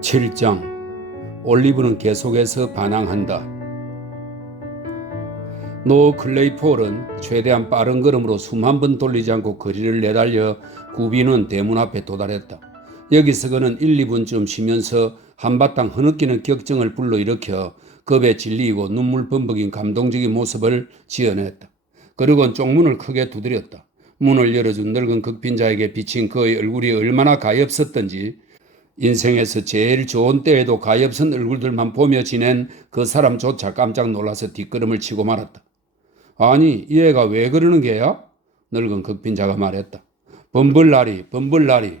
7장 올리브는 계속해서 반항한다. 노 클레이폴은 최대한 빠른 걸음으로 숨 한 번 돌리지 않고 거리를 내달려 구비는 대문 앞에 도달했다. 여기서 그는 1, 2분쯤 쉬면서 한바탕 흐느끼는 격정을 불러일으켜 겁에 질리고 눈물 범벅인 감동적인 모습을 지어냈다. 그리고는 쪽문을 크게 두드렸다. 문을 열어준 늙은 극빈자에게 비친 그의 얼굴이 얼마나 가엾었던지 인생에서 제일 좋은 때에도 가엾은 얼굴들만 보며 지낸 그 사람조차 깜짝 놀라서 뒷걸음을 치고 말았다. 아니, 이 애가 왜 그러는 게야? 늙은 극빈자가 말했다. 범벌나리, 범벌나리.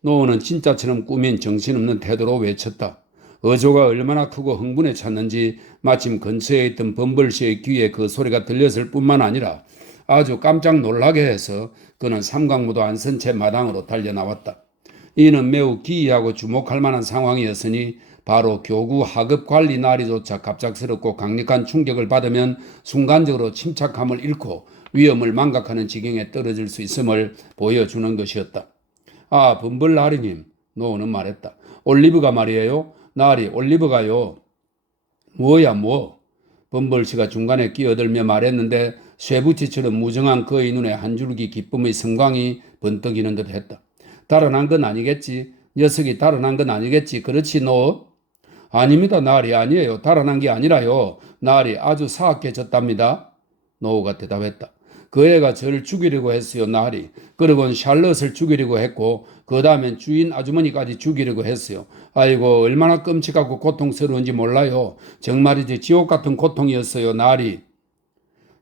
노어는 진짜처럼 꾸민 정신없는 태도로 외쳤다. 어조가 얼마나 크고 흥분에 찼는지 마침 근처에 있던 범벌씨의 귀에 그 소리가 들렸을 뿐만 아니라 아주 깜짝 놀라게 해서 그는 삼각무도 안 쓴 채 마당으로 달려나왔다. 이는 매우 기이하고 주목할 만한 상황이었으니 바로 교구 하급 관리 나리조차 갑작스럽고 강력한 충격을 받으면 순간적으로 침착함을 잃고 위험을 망각하는 지경에 떨어질 수 있음을 보여주는 것이었다. 아, 범벌 나리님, 노우는 말했다. 올리브가 말이에요. 나리, 올리브가요. 뭐야, 뭐? 범벌씨가 중간에 끼어들며 말했는데 쇠붙이처럼 무정한 그의 눈에 한 줄기 기쁨의 성광이 번뜩이는 듯 했다. 달아난 건 아니겠지. 녀석이 달아난 건 아니겠지. 그렇지, 너? 아닙니다, 나리. 아니에요. 달아난 게 아니라요. 나리 아주 사악해졌답니다. 노우가 대답했다. 그 애가 저를 죽이려고 했어요, 나리. 그리고는 샬럿을 죽이려고 했고 그 다음엔 주인 아주머니까지 죽이려고 했어요. 아이고, 얼마나 끔찍하고 고통스러운지 몰라요. 정말이지 지옥 같은 고통이었어요, 나리.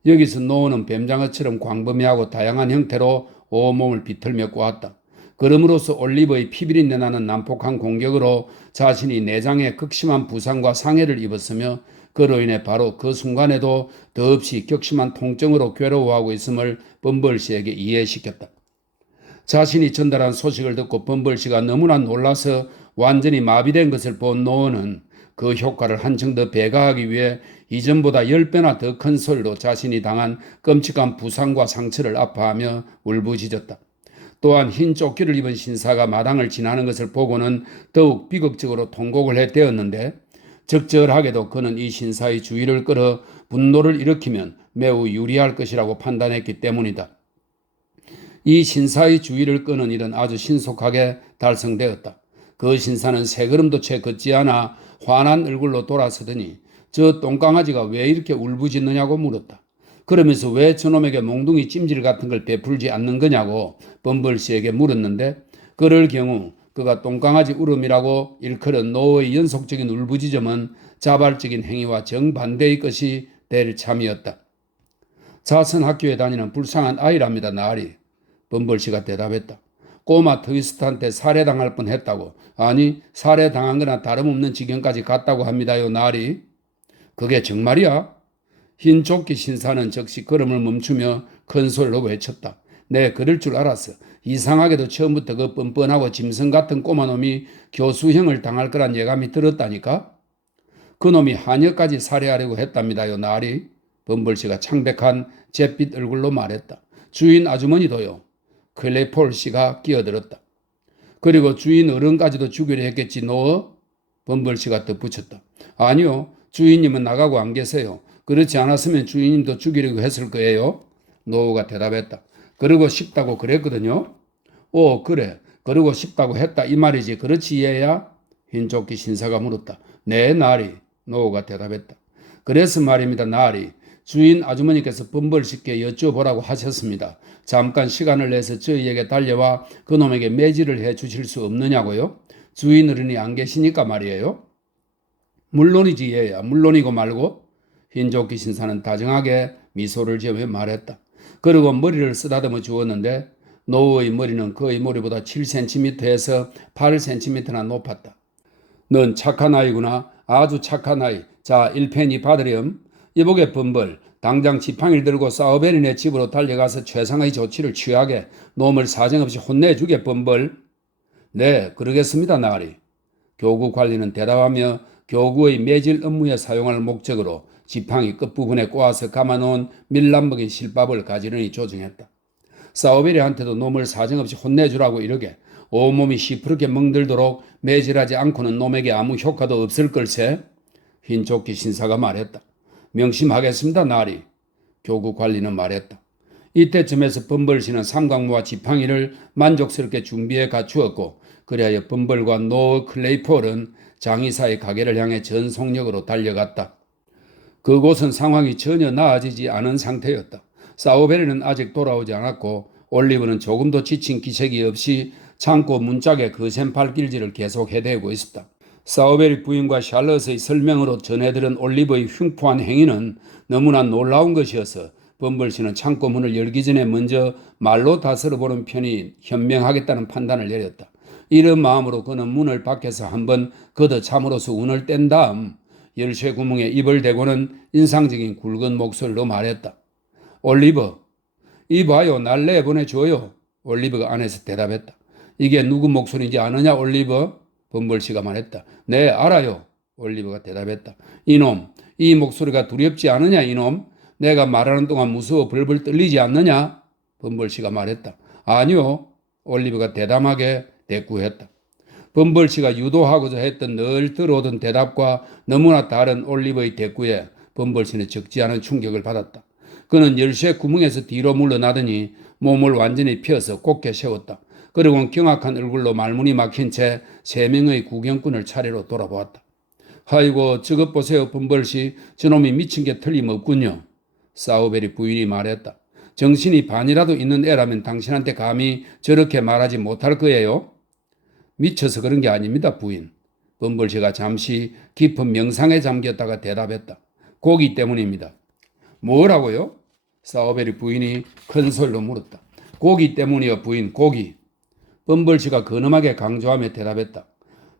여기서 노우는 뱀장어처럼 광범위하고 다양한 형태로 온몸을 비틀며 꼬았다. 그럼으로써 올리브의 피비린내 나는 난폭한 공격으로 자신이 내장에 극심한 부상과 상해를 입었으며 그로 인해 바로 그 순간에도 더없이 격심한 통증으로 괴로워하고 있음을 범벌씨에게 이해시켰다. 자신이 전달한 소식을 듣고 범벌씨가 너무나 놀라서 완전히 마비된 것을 본 노어는 그 효과를 한층 더 배가하기 위해 이전보다 10배나 더 큰 소리로 자신이 당한 끔찍한 부상과 상처를 아파하며 울부짖었다. 또한 흰 조끼를 입은 신사가 마당을 지나는 것을 보고는 더욱 비극적으로 통곡을 해대었는데 적절하게도 그는 이 신사의 주의를 끌어 분노를 일으키면 매우 유리할 것이라고 판단했기 때문이다. 이 신사의 주의를 끄는 일은 아주 신속하게 달성되었다. 그 신사는 세 걸음도 채 걷지 않아 환한 얼굴로 돌아서더니 저 똥강아지가 왜 이렇게 울부짖느냐고 물었다. 그러면서 왜 저놈에게 몽둥이 찜질 같은 걸 베풀지 않는 거냐고 범벌씨에게 물었는데 그럴 경우 그가 똥강아지 울음이라고 일컬은 노의 연속적인 울부짖음은 자발적인 행위와 정반대의 것이 될 참이었다. 자선 학교에 다니는 불쌍한 아이랍니다, 나리. 범벌씨가 대답했다. 꼬마 트위스트한테 살해당할 뻔했다고. 아니, 살해당한 거나 다름없는 지경까지 갔다고 합니다요, 나리. 그게 정말이야? 흰 조끼 신사는 즉시 걸음을 멈추며 큰 소리로 외쳤다. 네, 그럴 줄 알았어. 이상하게도 처음부터 그 뻔뻔하고 짐승 같은 꼬마놈이 교수형을 당할 거란 예감이 들었다니까? 그놈이 하녀까지 살해하려고 했답니다요, 나리. 범벌씨가 창백한 잿빛 얼굴로 말했다. 주인 아주머니도요. 클레이폴 씨가 끼어들었다. 그리고 주인 어른까지도 죽이려 했겠지, 너? 범벌씨가 덧붙였다. 아니요, 주인님은 나가고 안 계세요. 그렇지 않았으면 주인님도 죽이려고 했을 거예요. 노우가 대답했다. 그러고 싶다고 그랬거든요. 오, 그래. 그러고 싶다고 했다 이 말이지. 그렇지, 얘야? 흰조끼 신사가 물었다. 네, 나리. 노우가 대답했다. 그래서 말입니다, 나리. 주인 아주머니께서 범벌씨께 여쭤보라고 하셨습니다. 잠깐 시간을 내서 저희에게 달려와 그놈에게 매질을 해 주실 수 없느냐고요? 주인 어른이 안 계시니까 말이에요. 물론이지, 얘야. 물론이고 말고. 흰조끼 신사는 다정하게 미소를 지으며 말했다. 그리고 머리를 쓰다듬어 주었는데 노우의 머리는 그의 머리보다 7cm에서 8cm나 높았다. 넌 착한 아이구나. 아주 착한 아이. 자, 1페니 받으렴. 이보게 범벌. 당장 지팡이를 들고 사우베린의 집으로 달려가서 최상의 조치를 취하게 놈을 사정없이 혼내주게, 범벌. 네, 그러겠습니다, 나리. 교구 관리는 대답하며 교구의 매질 업무에 사용할 목적으로 지팡이 끝부분에 꼬아서 감아놓은 밀랍먹인 실밥을 가지런히 조정했다. 사우베리한테도 놈을 사정없이 혼내주라고 이러게. 온몸이 시퍼렇게 멍들도록 매질하지 않고는 놈에게 아무 효과도 없을 걸세. 흰조끼 신사가 말했다. 명심하겠습니다, 나리. 교구 관리는 말했다. 이때쯤에서 범벌씨는 삼광무와 지팡이를 만족스럽게 준비해 갖추었고 그리하여 범벌과 노 클레이폴은 장의사의 가게를 향해 전속력으로 달려갔다. 그곳은 상황이 전혀 나아지지 않은 상태였다. 사우베리는 아직 돌아오지 않았고 올리브는 조금도 지친 기색이 없이 창고 문짝에 거센 발길질을 계속 해대고 있었다. 사우베리 부인과 샬럿의 설명으로 전해들은 올리브의 흉포한 행위는 너무나 놀라운 것이어서 범벌씨는 창고 문을 열기 전에 먼저 말로 다스려보는 편이 현명하겠다는 판단을 내렸다. 이런 마음으로 그는 문을 밖에서 한번 걷어참으로써 운을 뗀 다음 열쇠 구멍에 입을 대고는 인상적인 굵은 목소리로 말했다. 올리버, 이봐요, 날 내보내줘요. 올리버가 안에서 대답했다. 이게 누구 목소리인지 아느냐, 올리버? 범벌씨가 말했다. 네, 알아요. 올리버가 대답했다. 이놈, 이 목소리가 두렵지 않느냐, 이놈? 내가 말하는 동안 무서워 벌벌 떨리지 않느냐? 범벌씨가 말했다. 아니요. 올리버가 대담하게 대꾸했다. 범벌씨가 유도하고자 했던 늘 들어오던 대답과 너무나 다른 올리버의 대꾸에 범벌씨는 적지 않은 충격을 받았다. 그는 열쇠 구멍에서 뒤로 물러나더니 몸을 완전히 펴서 곧게 세웠다. 그리고 경악한 얼굴로 말문이 막힌 채 3명의 구경꾼을 차례로 돌아보았다. 아이고, 저것 보세요, 범벌씨. 저놈이 미친 게 틀림없군요. 사우베리 부인이 말했다. 정신이 반이라도 있는 애라면 당신한테 감히 저렇게 말하지 못할 거예요. 미쳐서 그런 게 아닙니다, 부인. 범벌씨가 잠시 깊은 명상에 잠겼다가 대답했다. 고기 때문입니다. 뭐라고요? 사우베리 부인이 큰 소리로 물었다. 고기 때문이요, 부인, 고기. 범벌씨가 근엄하게 강조하며 대답했다.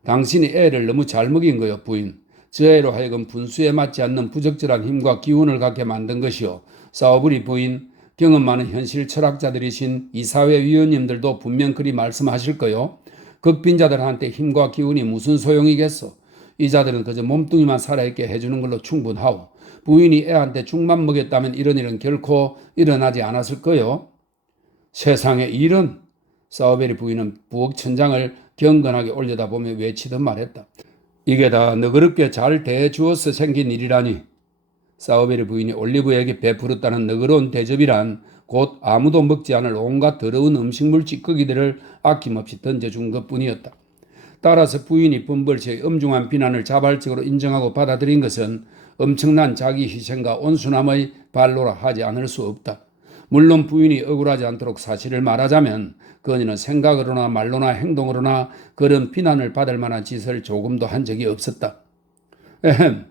당신이 애를 너무 잘 먹인 거요, 부인. 저 애로 하여금 분수에 맞지 않는 부적절한 힘과 기운을 갖게 만든 것이요. 사우베리 부인, 경험 많은 현실 철학자들이신 이사회 위원님들도 분명 그리 말씀하실 거요. 극빈자들한테 힘과 기운이 무슨 소용이겠소. 이 자들은 그저 몸뚱이만 살아있게 해주는 걸로 충분하오. 부인이 애한테 죽만 먹였다면 이런 일은 결코 일어나지 않았을 거요. 세상에 이런. 사우베리 부인은 부엌 천장을 경건하게 올려다보며 외치듯 말했다. 이게 다 너그럽게 잘 대해주어서 생긴 일이라니. 사우베리 부인이 올리브에게 베풀었다는 너그러운 대접이란 곧 아무도 먹지 않을 온갖 더러운 음식물 찌꺼기들을 아낌없이 던져준 것뿐이었다. 따라서 부인이 범벌씨의 엄중한 비난을 자발적으로 인정하고 받아들인 것은 엄청난 자기 희생과 온순함의 발로라 하지 않을 수 없다. 물론 부인이 억울하지 않도록 사실을 말하자면 그녀는 생각으로나 말로나 행동으로나 그런 비난을 받을 만한 짓을 조금도 한 적이 없었다. 에헴.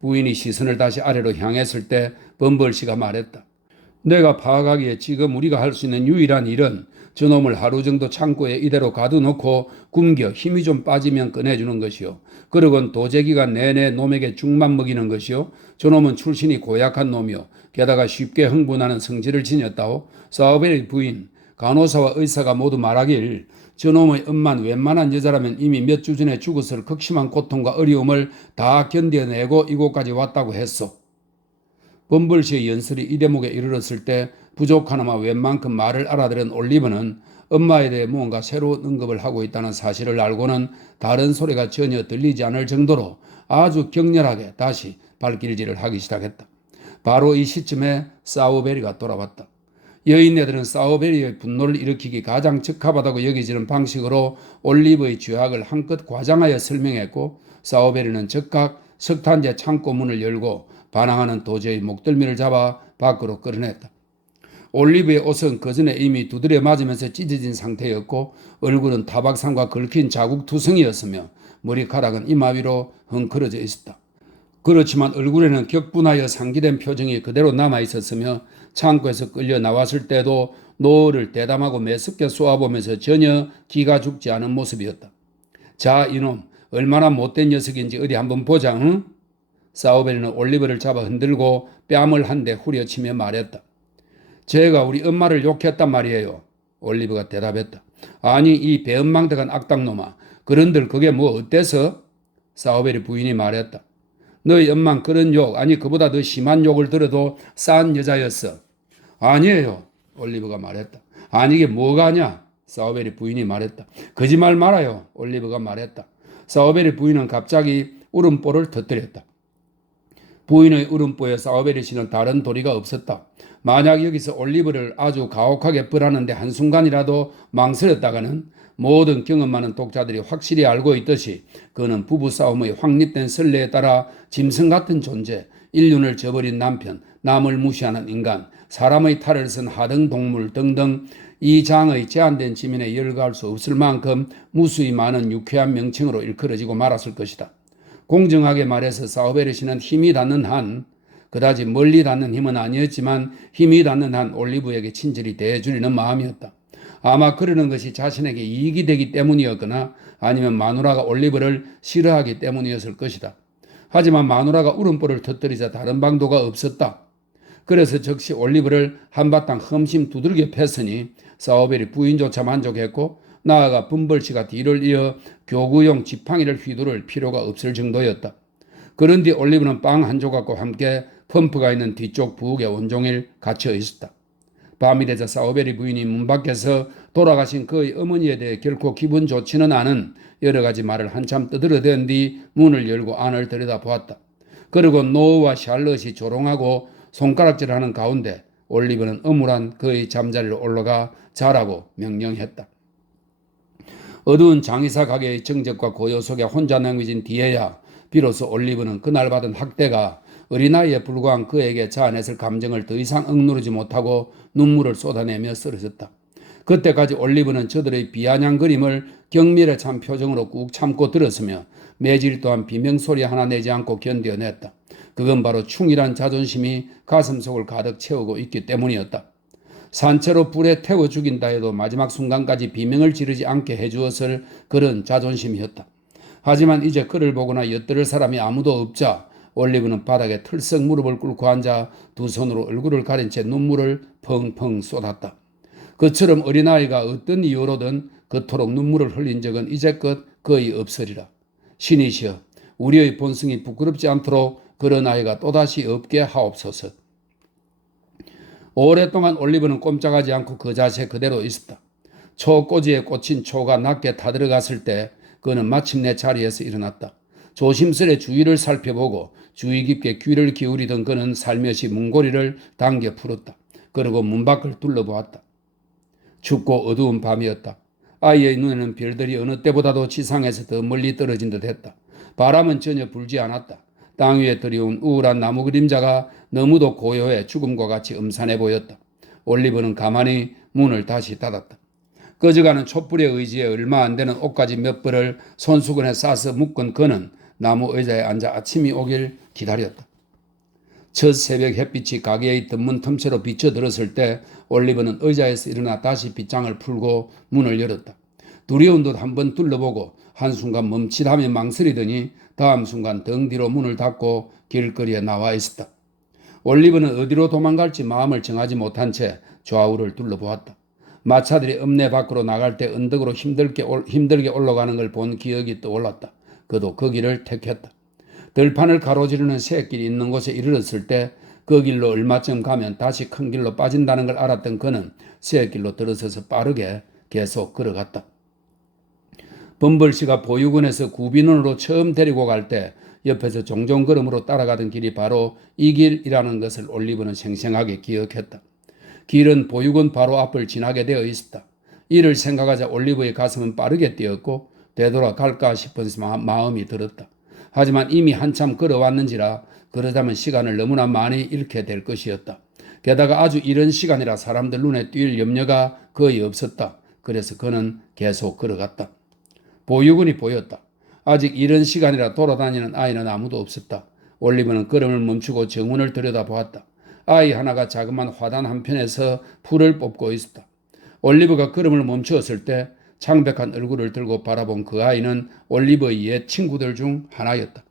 부인이 시선을 다시 아래로 향했을 때 범벌씨가 말했다. 내가 파악하기에 지금 우리가 할 수 있는 유일한 일은 저놈을 하루 정도 창고에 이대로 가둬놓고 굶겨 힘이 좀 빠지면 꺼내주는 것이요. 그러곤 도제기간 내내 놈에게 죽만 먹이는 것이요. 저놈은 출신이 고약한 놈이요. 게다가 쉽게 흥분하는 성질을 지녔다오. 사우베리 부인, 간호사와 의사가 모두 말하길 저놈의 엄만 웬만한 여자라면 이미 몇 주 전에 죽었을 극심한 고통과 어려움을 다 견뎌내고 이곳까지 왔다고 했소. 범벌씨의 연설이 이 대목에 이르렀을 때 부족하나마 웬만큼 말을 알아들은 올리버는 엄마에 대해 무언가 새로운 언급을 하고 있다는 사실을 알고는 다른 소리가 전혀 들리지 않을 정도로 아주 격렬하게 다시 발길질을 하기 시작했다. 바로 이 시점에 사우베리가 돌아왔다. 여인네들은 사우베리의 분노를 일으키기 가장 적합하다고 여기지는 방식으로 올리브의 죄악을 한껏 과장하여 설명했고 사우베리는 즉각 석탄재 창고 문을 열고 반항하는 도저히 목덜미를 잡아 밖으로 끌어냈다. 올리브의 옷은 그전에 이미 두드려 맞으면서 찢어진 상태였고 얼굴은 타박상과 긁힌 자국투성이었으며 머리카락은 이마 위로 헝클어져 있었다. 그렇지만 얼굴에는 격분하여 상기된 표정이 그대로 남아있었으며 창고에서 끌려 나왔을 때도 노을을 대담하고 매섭게 쏘아보면서 전혀 기가 죽지 않은 모습이었다. 자, 이놈, 얼마나 못된 녀석인지 어디 한번 보자, 응? 사우베리는 올리버를 잡아 흔들고 뺨을 한 대 후려치며 말했다. 제가 우리 엄마를 욕했단 말이에요. 올리버가 대답했다. 아니, 이 배은망덕한 악당놈아, 그런들 그게 뭐 어때서? 사우베리 부인이 말했다. 너희 엄만 그런 욕, 아니 그보다 더 심한 욕을 들어도 싼 여자였어. 아니에요. 올리버가 말했다. 아니 이게 뭐가 아냐? 사우벨의 부인이 말했다. 거짓말 말아요. 올리버가 말했다. 사우벨의 부인은 갑자기 울음보를 터뜨렸다. 부인의 울음보에 사우벨이 씨는 다른 도리가 없었다. 만약 여기서 올리버를 아주 가혹하게 벌하는데 한순간이라도 망설였다가는 모든 경험 많은 독자들이 확실히 알고 있듯이 그는 부부싸움의 확립된 선례에 따라 짐승 같은 존재, 인륜을 저버린 남편, 남을 무시하는 인간, 사람의 탈을 쓴 하등 동물 등등 이 장의 제한된 지면에 열거할 수 없을 만큼 무수히 많은 유쾌한 명칭으로 일컬어지고 말았을 것이다. 공정하게 말해서 사우벨의 씨는 힘이 닿는 한, 그다지 멀리 닿는 힘은 아니었지만 힘이 닿는 한 올리브에게 친절히 대해주려는 마음이었다. 아마 그러는 것이 자신에게 이익이 되기 때문이었거나 아니면 마누라가 올리브를 싫어하기 때문이었을 것이다. 하지만 마누라가 울음보를 터뜨리자 다른 방도가 없었다. 그래서 즉시 올리브를 한바탕 흠심 두들겨 팼으니 사우벨이 부인조차 만족했고 나아가 범벌씨가 뒤를 이어 교구용 지팡이를 휘두를 필요가 없을 정도였다. 그런 뒤 올리브는 빵 한 조각과 함께 펌프가 있는 뒤쪽 부엌에 온종일 갇혀 있었다. 밤이 되자 사우벨의 부인이 문 밖에서 돌아가신 그의 어머니에 대해 결코 기분 좋지는 않은 여러 가지 말을 한참 떠들어댄 뒤 문을 열고 안을 들여다보았다. 그리고 노우와 샬럿이 조롱하고 손가락질하는 가운데 올리브는 âm울한 그의 잠자리로 올라가 자라고 명령했다. 어두운 장의사 가게의 정적과 고요 속에 혼자 남겨진 뒤에야 비로소 올리브는 그날 받은 학대가 어린아이에 불과한 그에게 자아냈을 감정을 더 이상 억누르지 못하고 눈물을 쏟아내며 쓰러졌다. 그때까지 올리브는 저들의 비아냥거림을 경멸에 찬 표정으로 꾹 참고 들었으며 매질 또한 비명소리 하나 내지 않고 견뎌냈다. 그건 바로 충실한 자존심이 가슴속을 가득 채우고 있기 때문이었다. 산채로 불에 태워 죽인다 해도 마지막 순간까지 비명을 지르지 않게 해주었을 그런 자존심이었다. 하지만 이제 그를 보거나 엿들을 사람이 아무도 없자 올리브는 바닥에 털썩 무릎을 꿇고 앉아 두 손으로 얼굴을 가린 채 눈물을 펑펑 쏟았다. 그처럼 어린아이가 어떤 이유로든 그토록 눈물을 흘린 적은 이제껏 거의 없으리라. 신이시여, 우리의 본성이 부끄럽지 않도록 그런 아이가 또다시 없게 하옵소서. 오랫동안 올리브는 꼼짝하지 않고 그 자세 그대로 있었다. 초꼬지에 꽂힌 초가 낮게 타들어갔을 때 그는 마침내 자리에서 일어났다. 조심스레 주위를 살펴보고 주의 깊게 귀를 기울이던 그는 살며시 문고리를 당겨 풀었다. 그리고 문 밖을 둘러보았다. 춥고 어두운 밤이었다. 아이의 눈에는 별들이 어느 때보다도 지상에서 더 멀리 떨어진 듯 했다. 바람은 전혀 불지 않았다. 땅 위에 들이온 우울한 나무 그림자가 너무도 고요해 죽음과 같이 음산해 보였다. 올리브는 가만히 문을 다시 닫았다. 꺼져가는 촛불에 의지해 얼마 안 되는 옷가지 몇 벌을 손수건에 싸서 묶은 그는 나무 의자에 앉아 아침이 오길 기다렸다. 첫 새벽 햇빛이 가게에 있던 문 틈새로 비쳐들었을 때 올리브는 의자에서 일어나 다시 빗장을 풀고 문을 열었다. 두려운 듯 한번 둘러보고 한순간 멈칫하며 망설이더니 다음 순간 등 뒤로 문을 닫고 길거리에 나와 있었다. 올리브는 어디로 도망갈지 마음을 정하지 못한 채 좌우를 둘러보았다. 마차들이 읍내 밖으로 나갈 때 언덕으로 힘들게 올라가는 걸 본 기억이 떠올랐다. 그도 그 길을 택했다. 들판을 가로지르는 새길이 있는 곳에 이르렀을 때 그 길로 얼마쯤 가면 다시 큰 길로 빠진다는 걸 알았던 그는 새길로 들어서서 빠르게 계속 걸어갔다. 범벌씨가 보육원에서 구빈원으로 처음 데리고 갈 때 옆에서 종종 걸음으로 따라가던 길이 바로 이 길이라는 것을 올리브는 생생하게 기억했다. 길은 보육원 바로 앞을 지나게 되어 있었다. 이를 생각하자 올리브의 가슴은 빠르게 뛰었고 되돌아 갈까 싶은 마음이 들었다. 하지만 이미 한참 걸어왔는지라 그러자면 시간을 너무나 많이 잃게 될 것이었다. 게다가 아주 이른 시간이라 사람들 눈에 띌 염려가 거의 없었다. 그래서 그는 계속 걸어갔다. 보육원이 보였다. 아직 이른 시간이라 돌아다니는 아이는 아무도 없었다. 올리브는 걸음을 멈추고 정문을 들여다보았다. 아이 하나가 자그마한 화단 한편에서 풀을 뽑고 있었다. 올리브가 걸음을 멈추었을 때 창백한 얼굴을 들고 바라본 그 아이는 올리브의 옛 친구들 중 하나였다.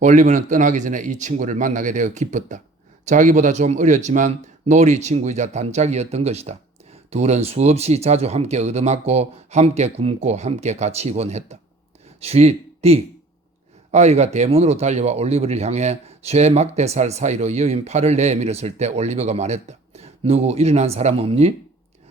올리브는 떠나기 전에 이 친구를 만나게 되어 기뻤다. 자기보다 좀 어렸지만 놀이 친구이자 단짝이었던 것이다. 둘은 수없이 자주 함께 얻어맞고 함께 굶고 함께 갇히곤 했다. 쉿! 아이가 대문으로 달려와 올리브를 향해 쇠 막대살 사이로 여인 팔을 내밀었을 때 올리브가 말했다. 누구 일어난 사람 없니?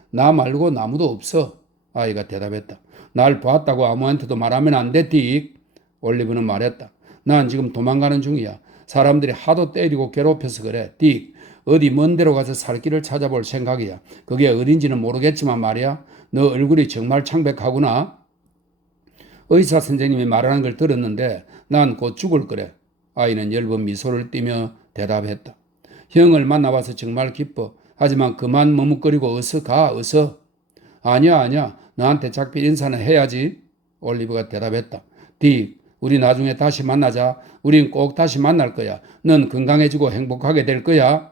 나 말고 아무도 없어. 아이가 대답했다. 날 보았다고 아무한테도 말하면 안 돼, 딕. 올리브는 말했다. 난 지금 도망가는 중이야. 사람들이 하도 때리고 괴롭혀서 그래. 딕, 어디 먼 데로 가서 살 길을 찾아볼 생각이야. 그게 어딘지는 모르겠지만 말이야. 너 얼굴이 정말 창백하구나. 의사 선생님이 말하는 걸 들었는데 난 곧 죽을 거래. 아이는 엷은 미소를 띠며 대답했다. 형을 만나봐서 정말 기뻐. 하지만 그만 머뭇거리고 어서 가, 어서. 아니야. 너한테 작별 인사는 해야지. 올리브가 대답했다. 딕, 우리 나중에 다시 만나자. 우린 꼭 다시 만날 거야. 넌 건강해지고 행복하게 될 거야.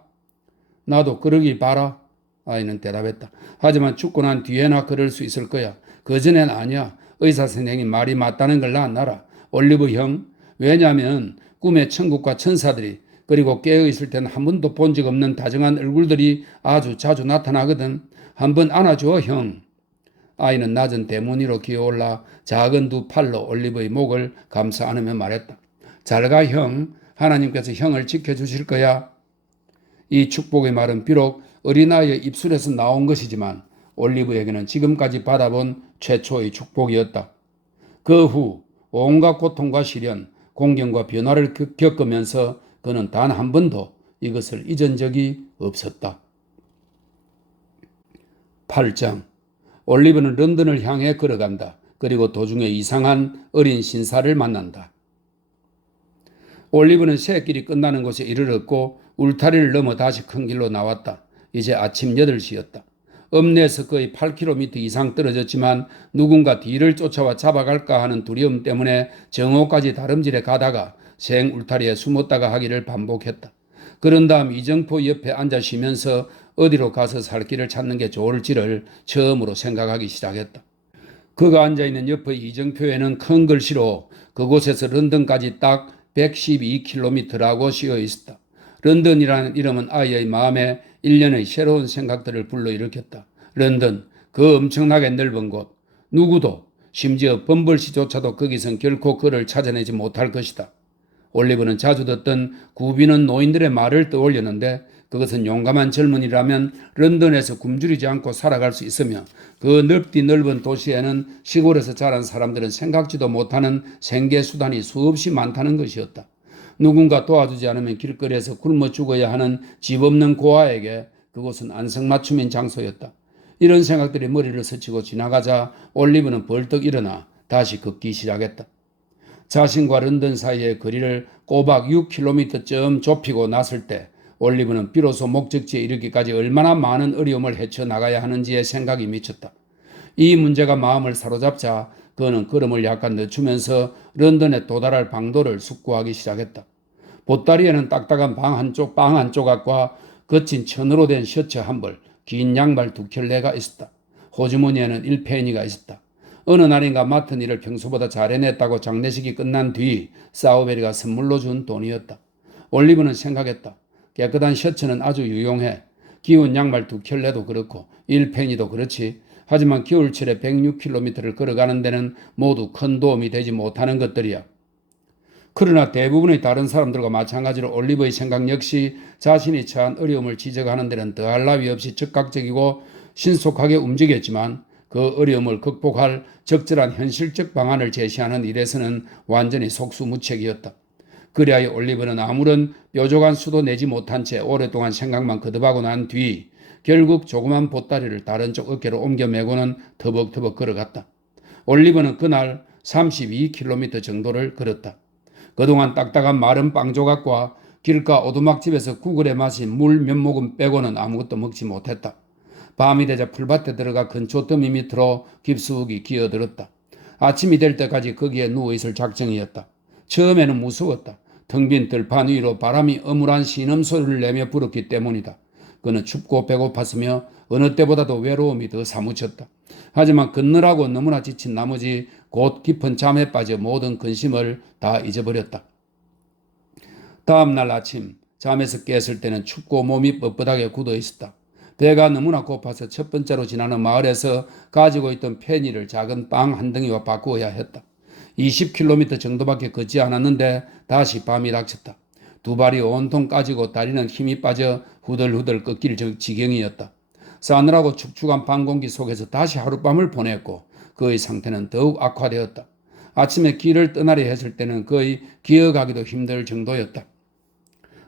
나도 그러길 바라. 아이는 대답했다. 하지만 죽고 난 뒤에나 그럴 수 있을 거야. 그전엔 아니야. 의사 선생님 말이 맞다는 걸 난 알아. 올리브 형. 왜냐하면 꿈의 천국과 천사들이 그리고 깨어있을 땐 한 번도 본 적 없는 다정한 얼굴들이 아주 자주 나타나거든. 한번 안아줘, 형. 아이는 낮은 대문 위로 기어올라 작은 두 팔로 올리브의 목을 감싸 안으며 말했다. 잘 가, 형. 하나님께서 형을 지켜주실 거야. 이 축복의 말은 비록 어린아이의 입술에서 나온 것이지만 올리브에게는 지금까지 받아본 최초의 축복이었다. 그 후 온갖 고통과 시련, 공경과 변화를 겪으면서 그는 단 한 번도 이것을 잊은 적이 없었다. 8장. 올리브는 런던을 향해 걸어간다. 그리고 도중에 이상한 어린 신사를 만난다. 올리브는 새길이 끝나는 곳에 이르렀고 울타리를 넘어 다시 큰 길로 나왔다. 이제 아침 8시였다. 읍내에서 거의 8km 이상 떨어졌지만 누군가 뒤를 쫓아와 잡아갈까 하는 두려움 때문에 정오까지 다름질에 가다가 생 울타리에 숨었다가 하기를 반복했다. 그런 다음 이정표 옆에 앉아 쉬면서 어디로 가서 살 길을 찾는 게 좋을지를 처음으로 생각하기 시작했다. 그가 앉아있는 옆의 이정표에는 큰 글씨로 그곳에서 런던까지 딱 112km라고 쓰여 있었다. 런던이라는 이름은 아이의 마음에 일련의 새로운 생각들을 불러일으켰다. 런던, 그 엄청나게 넓은 곳. 누구도, 심지어 범벌씨조차도 거기선 결코 그를 찾아내지 못할 것이다. 올리브는 자주 듣던 구비는 노인들의 말을 떠올렸는데 그것은 용감한 젊은이라면 런던에서 굶주리지 않고 살아갈 수 있으며 그 넓디 넓은 도시에는 시골에서 자란 사람들은 생각지도 못하는 생계수단이 수없이 많다는 것이었다. 누군가 도와주지 않으면 길거리에서 굶어 죽어야 하는 집 없는 고아에게 그곳은 안성맞춤인 장소였다. 이런 생각들이 머리를 스치고 지나가자 올리브는 벌떡 일어나 다시 걷기 시작했다. 자신과 런던 사이의 거리를 꼬박 6km쯤 좁히고 났을 때 올리브는 비로소 목적지에 이르기까지 얼마나 많은 어려움을 헤쳐나가야 하는지에 생각이 미쳤다. 이 문제가 마음을 사로잡자 그는 걸음을 약간 늦추면서 런던에 도달할 방도를 숙고하기 시작했다. 보따리에는 딱딱한 빵 한 조각과 거친 천으로 된 셔츠 한 벌, 긴 양말 2켤레가 있었다. 호주머니에는 1페니가 있었다. 어느 날인가 맡은 일을 평소보다 잘 해냈다고 장례식이 끝난 뒤 사우베리가 선물로 준 돈이었다. 올리브는 생각했다. 깨끗한 셔츠는 아주 유용해. 기운 양말 2켤레도 그렇고 1페니도 그렇지. 하지만 겨울철에 106km를 걸어가는 데는 모두 큰 도움이 되지 못하는 것들이야. 그러나 대부분의 다른 사람들과 마찬가지로 올리브의 생각 역시 자신이 처한 어려움을 지적하는 데는 더할 나위 없이 즉각적이고 신속하게 움직였지만 그 어려움을 극복할 적절한 현실적 방안을 제시하는 일에서는 완전히 속수무책이었다. 그리하여 올리브는 아무런 뾰족한 수도 내지 못한 채 오랫동안 생각만 거듭하고 난 뒤 결국 조그만 보따리를 다른 쪽 어깨로 옮겨 메고는 터벅터벅 걸어갔다. 올리브는 그날 32km 정도를 걸었다. 그동안 딱딱한 마른 빵 조각과 길가 오두막집에서 구글에 마신 물 몇 모금 빼고는 아무것도 먹지 못했다. 밤이 되자 풀밭에 들어가 근초 더미 밑으로 깊숙이 기어들었다. 아침이 될 때까지 거기에 누워있을 작정이었다. 처음에는 무서웠다. 텅 빈 들판 위로 바람이 어물한 신음소리를 내며 불었기 때문이다. 그는 춥고 배고팠으며 어느 때보다도 외로움이 더 사무쳤다. 하지만 걷느라고 너무나 지친 나머지 곧 깊은 잠에 빠져 모든 근심을 다 잊어버렸다. 다음 날 아침 잠에서 깼을 때는 춥고 몸이 뻣뻣하게 굳어 있었다. 배가 너무나 고파서 첫 번째로 지나는 마을에서 가지고 있던 페니를 작은 빵 한 덩이와 바꾸어야 했다. 20km 정도밖에 걷지 않았는데 다시 밤이 닥쳤다. 두 발이 온통 까지고 다리는 힘이 빠져 후들후들 꺾일 지경이었다. 싸늘하고 축축한 방 공기 속에서 다시 하룻밤을 보냈고 그의 상태는 더욱 악화되었다. 아침에 길을 떠나려 했을 때는 거의 기어가기도 힘들 정도였다.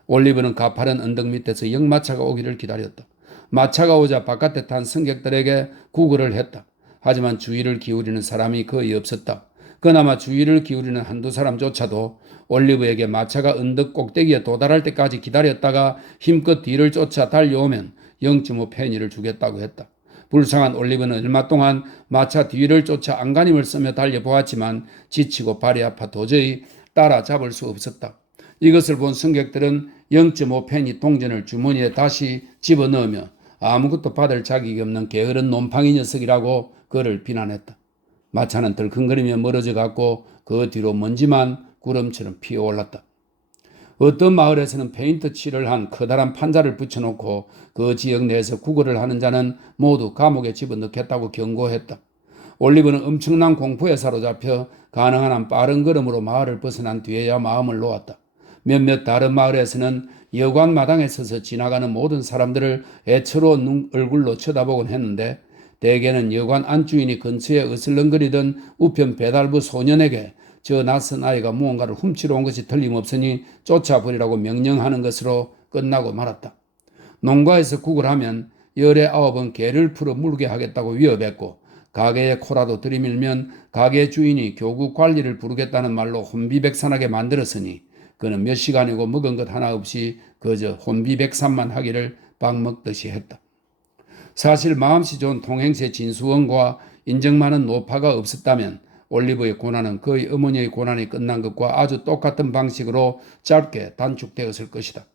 올리브는 가파른 언덕 밑에서 역마차가 오기를 기다렸다. 마차가 오자 바깥에 탄 승객들에게 구걸을 했다. 하지만 주의를 기울이는 사람이 거의 없었다. 그나마 주의를 기울이는 한두 사람조차도 올리브에게 마차가 언덕 꼭대기에 도달할 때까지 기다렸다가 힘껏 뒤를 쫓아 달려오면 0.5 페니를 주겠다고 했다. 불쌍한 올리브는 얼마 동안 마차 뒤를 쫓아 안간힘을 쓰며 달려보았지만 지치고 발이 아파 도저히 따라잡을 수 없었다. 이것을 본 승객들은 0.5 페니 동전을 주머니에 다시 집어넣으며 아무것도 받을 자격이 없는 게으른 놈팡이 녀석이라고 그를 비난했다. 마차는 덜컹거리며 멀어져 갔고 그 뒤로 먼지만 구름처럼 피어올랐다. 어떤 마을에서는 페인트 칠을 한 커다란 판자를 붙여놓고 그 지역 내에서 구걸을 하는 자는 모두 감옥에 집어넣겠다고 경고했다. 올리브는 엄청난 공포에 사로잡혀 가능한 한 빠른 걸음으로 마을을 벗어난 뒤에야 마음을 놓았다. 몇몇 다른 마을에서는 여관 마당에 서서 지나가는 모든 사람들을 애처로운 얼굴로 쳐다보곤 했는데 대개는 여관 안주인이 근처에 으슬렁거리던 우편 배달부 소년에게 저 낯선 아이가 무언가를 훔치러 온 것이 틀림없으니 쫓아버리라고 명령하는 것으로 끝나고 말았다. 농가에서 구걸하면 열에 9번 개를 풀어 물게 하겠다고 위협했고 가게에 코라도 들이밀면 가게 주인이 교구 관리를 부르겠다는 말로 혼비백산하게 만들었으니 그는 몇 시간이고 먹은 것 하나 없이 그저 혼비백산만 하기를 밥 먹듯이 했다. 사실 마음씨 좋은 통행세 진수원과 인정 많은 노파가 없었다면 올리브의 고난은 그의 어머니의 고난이 끝난 것과 아주 똑같은 방식으로 짧게 단축되었을 것이다.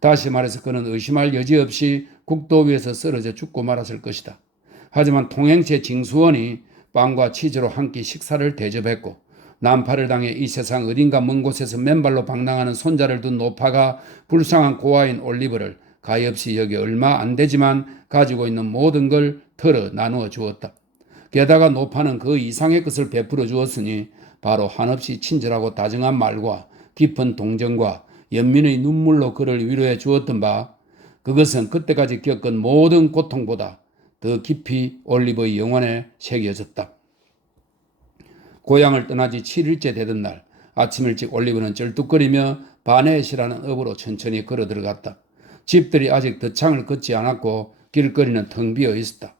다시 말해서 그는 의심할 여지 없이 국도 위에서 쓰러져 죽고 말았을 것이다. 하지만 통행세 징수원이 빵과 치즈로 한 끼 식사를 대접했고 난파를 당해 이 세상 어딘가 먼 곳에서 맨발로 방랑하는 손자를 둔 노파가 불쌍한 고아인 올리브를 가엾이 여기 얼마 안 되지만 가지고 있는 모든 걸 털어 나누어 주었다. 게다가 노파는 그 이상의 것을 베풀어 주었으니 바로 한없이 친절하고 다정한 말과 깊은 동정과 연민의 눈물로 그를 위로해 주었던 바 그것은 그때까지 겪은 모든 고통보다 더 깊이 올리브의 영혼에 새겨졌다. 고향을 떠난 지 7일째 되던 날 아침 일찍 올리브는 쩔뚝거리며 바네엇이라는 읍으로 천천히 걸어 들어갔다. 집들이 아직 덧창을 긋지 않았고 길거리는 텅 비어 있었다.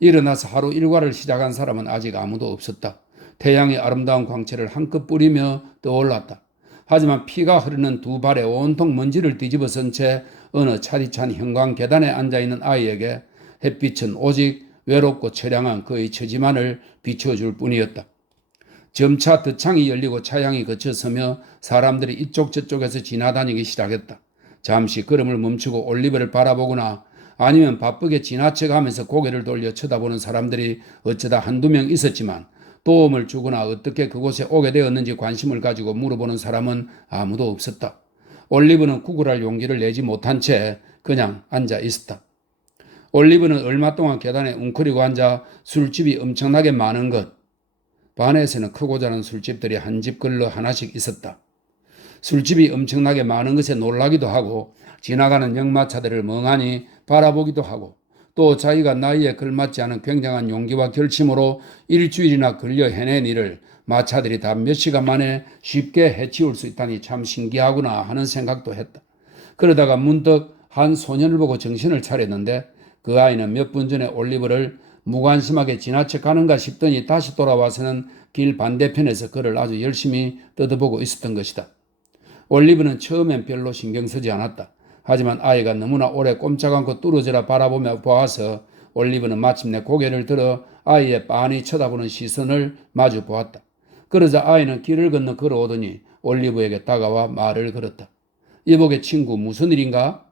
일어나서 하루 일과를 시작한 사람은 아직 아무도 없었다. 태양의 아름다운 광채를 한껏 뿌리며 떠올랐다. 하지만 피가 흐르는 두 발에 온통 먼지를 뒤집어선 채 어느 차디찬 형광 계단에 앉아있는 아이에게 햇빛은 오직 외롭고 처량한 그의 처지만을 비춰줄 뿐이었다. 점차 덧창이 열리고 차량이 거쳐서며 사람들이 이쪽 저쪽에서 지나다니기 시작했다. 잠시 걸음을 멈추고 올리브를 바라보거나 아니면 바쁘게 지나쳐가면서 고개를 돌려 쳐다보는 사람들이 어쩌다 한두 명 있었지만 도움을 주거나 어떻게 그곳에 오게 되었는지 관심을 가지고 물어보는 사람은 아무도 없었다. 올리브는 구걸할 용기를 내지 못한 채 그냥 앉아 있었다. 올리브는 얼마 동안 계단에 웅크리고 앉아 술집이 엄청나게 많은 것, 반에서는 크고 작은 술집들이 한 집 걸러 하나씩 있었다. 술집이 엄청나게 많은 것에 놀라기도 하고 지나가는 역마차들을 멍하니 바라보기도 하고 또 자기가 나이에 걸맞지 않은 굉장한 용기와 결심으로 일주일이나 걸려 해낸 일을 마차들이 다 몇 시간 만에 쉽게 해치울 수 있다니 참 신기하구나 하는 생각도 했다. 그러다가 문득 한 소년을 보고 정신을 차렸는데 그 아이는 몇 분 전에 올리브를 무관심하게 지나쳐 가는가 싶더니 다시 돌아와서는 길 반대편에서 그를 아주 열심히 뜯어보고 있었던 것이다. 올리브는 처음엔 별로 신경 쓰지 않았다. 하지만 아이가 너무나 오래 꼼짝 않고 뚫어져라 바라보며 보아서 올리브는 마침내 고개를 들어 아이의 빤히 쳐다보는 시선을 마주 보았다. 그러자 아이는 길을 건너 걸어오더니 올리브에게 다가와 말을 걸었다. 이복의 친구 무슨 일인가?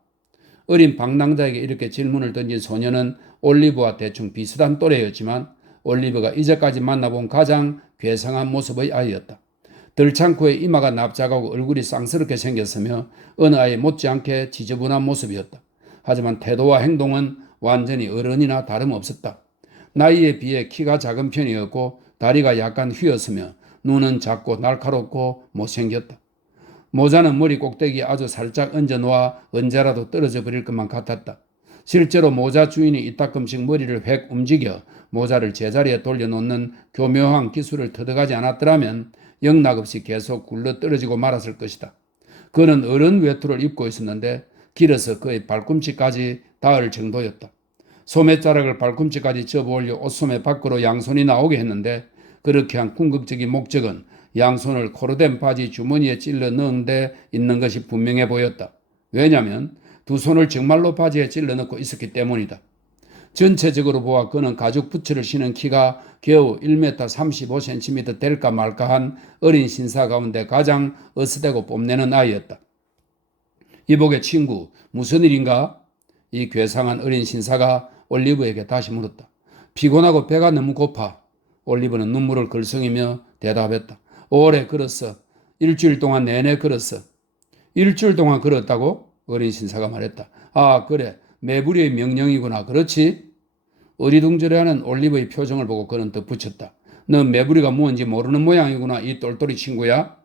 어린 방랑자에게 이렇게 질문을 던진 소녀는 올리브와 대충 비슷한 또래였지만 올리브가 이제까지 만나본 가장 괴상한 모습의 아이였다. 덜창코에 이마가 납작하고 얼굴이 쌍스럽게 생겼으며 어느 아이 못지않게 지저분한 모습이었다. 하지만 태도와 행동은 완전히 어른이나 다름없었다. 나이에 비해 키가 작은 편이었고 다리가 약간 휘었으며 눈은 작고 날카롭고 못생겼다. 모자는 머리 꼭대기에 아주 살짝 얹어놓아 언제라도 떨어져 버릴 것만 같았다. 실제로 모자 주인이 이따금씩 머리를 획 움직여 모자를 제자리에 돌려놓는 교묘한 기술을 터득하지 않았더라면 영락없이 계속 굴러 떨어지고 말았을 것이다. 그는 어른 외투를 입고 있었는데 길어서 그의 발꿈치까지 닿을 정도였다. 소매자락을 발꿈치까지 접어올려 옷소매 밖으로 양손이 나오게 했는데 그렇게 한 궁극적인 목적은 양손을 코르덴 바지 주머니에 찔러 넣은 데 있는 것이 분명해 보였다. 왜냐하면 두 손을 정말로 바지에 찔러 넣고 있었기 때문이다. 전체적으로 보아 그는 가죽 부츠를 신은 키가 겨우 1m 35cm 될까 말까한 어린 신사 가운데 가장 어스대고 뽐내는 아이였다. 이복의 친구, 무슨 일인가? 이 괴상한 어린 신사가 올리브에게 다시 물었다. 피곤하고 배가 너무 고파. 올리브는 눈물을 글썽이며 대답했다. 오래 걸었어. 일주일 동안 내내 걸었어. 일주일 동안 걸었다고? 어린 신사가 말했다. 아, 그래. 메부리의 명령이구나. 그렇지? 어리둥절해하는 올리브의 표정을 보고 그는 덧붙였다. 넌 메부리가 뭔지 모르는 모양이구나. 이 똘똘이 친구야.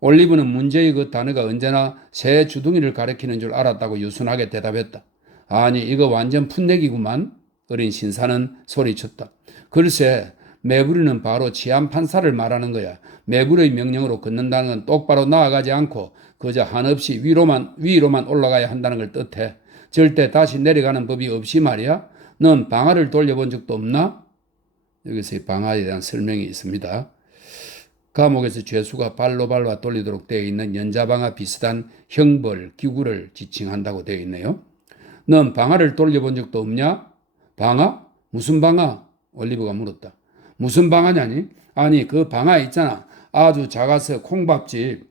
올리브는 문제의 그 단어가 언제나 새 주둥이를 가리키는 줄 알았다고 유순하게 대답했다. 아니, 이거 완전 풋내기구만. 어린 신사는 소리쳤다. 글쎄, 메부리는 바로 치안 판사를 말하는 거야. 메부리의 명령으로 걷는다는 건 똑바로 나아가지 않고 그저 한없이 위로만 올라가야 한다는 걸 뜻해. 절대 다시 내려가는 법이 없이 말이야. 넌 방아를 돌려본 적도 없나? 여기서 이 방아에 대한 설명이 있습니다. 감옥에서 죄수가 발로 밟아 돌리도록 되어 있는 연자방아 비슷한 형벌, 기구를 지칭한다고 되어 있네요. 넌 방아를 돌려본 적도 없냐? 방아? 무슨 방아? 올리브가 물었다. 무슨 방아냐니? 아니, 그 방아 있잖아. 아주 작아서 콩밥집.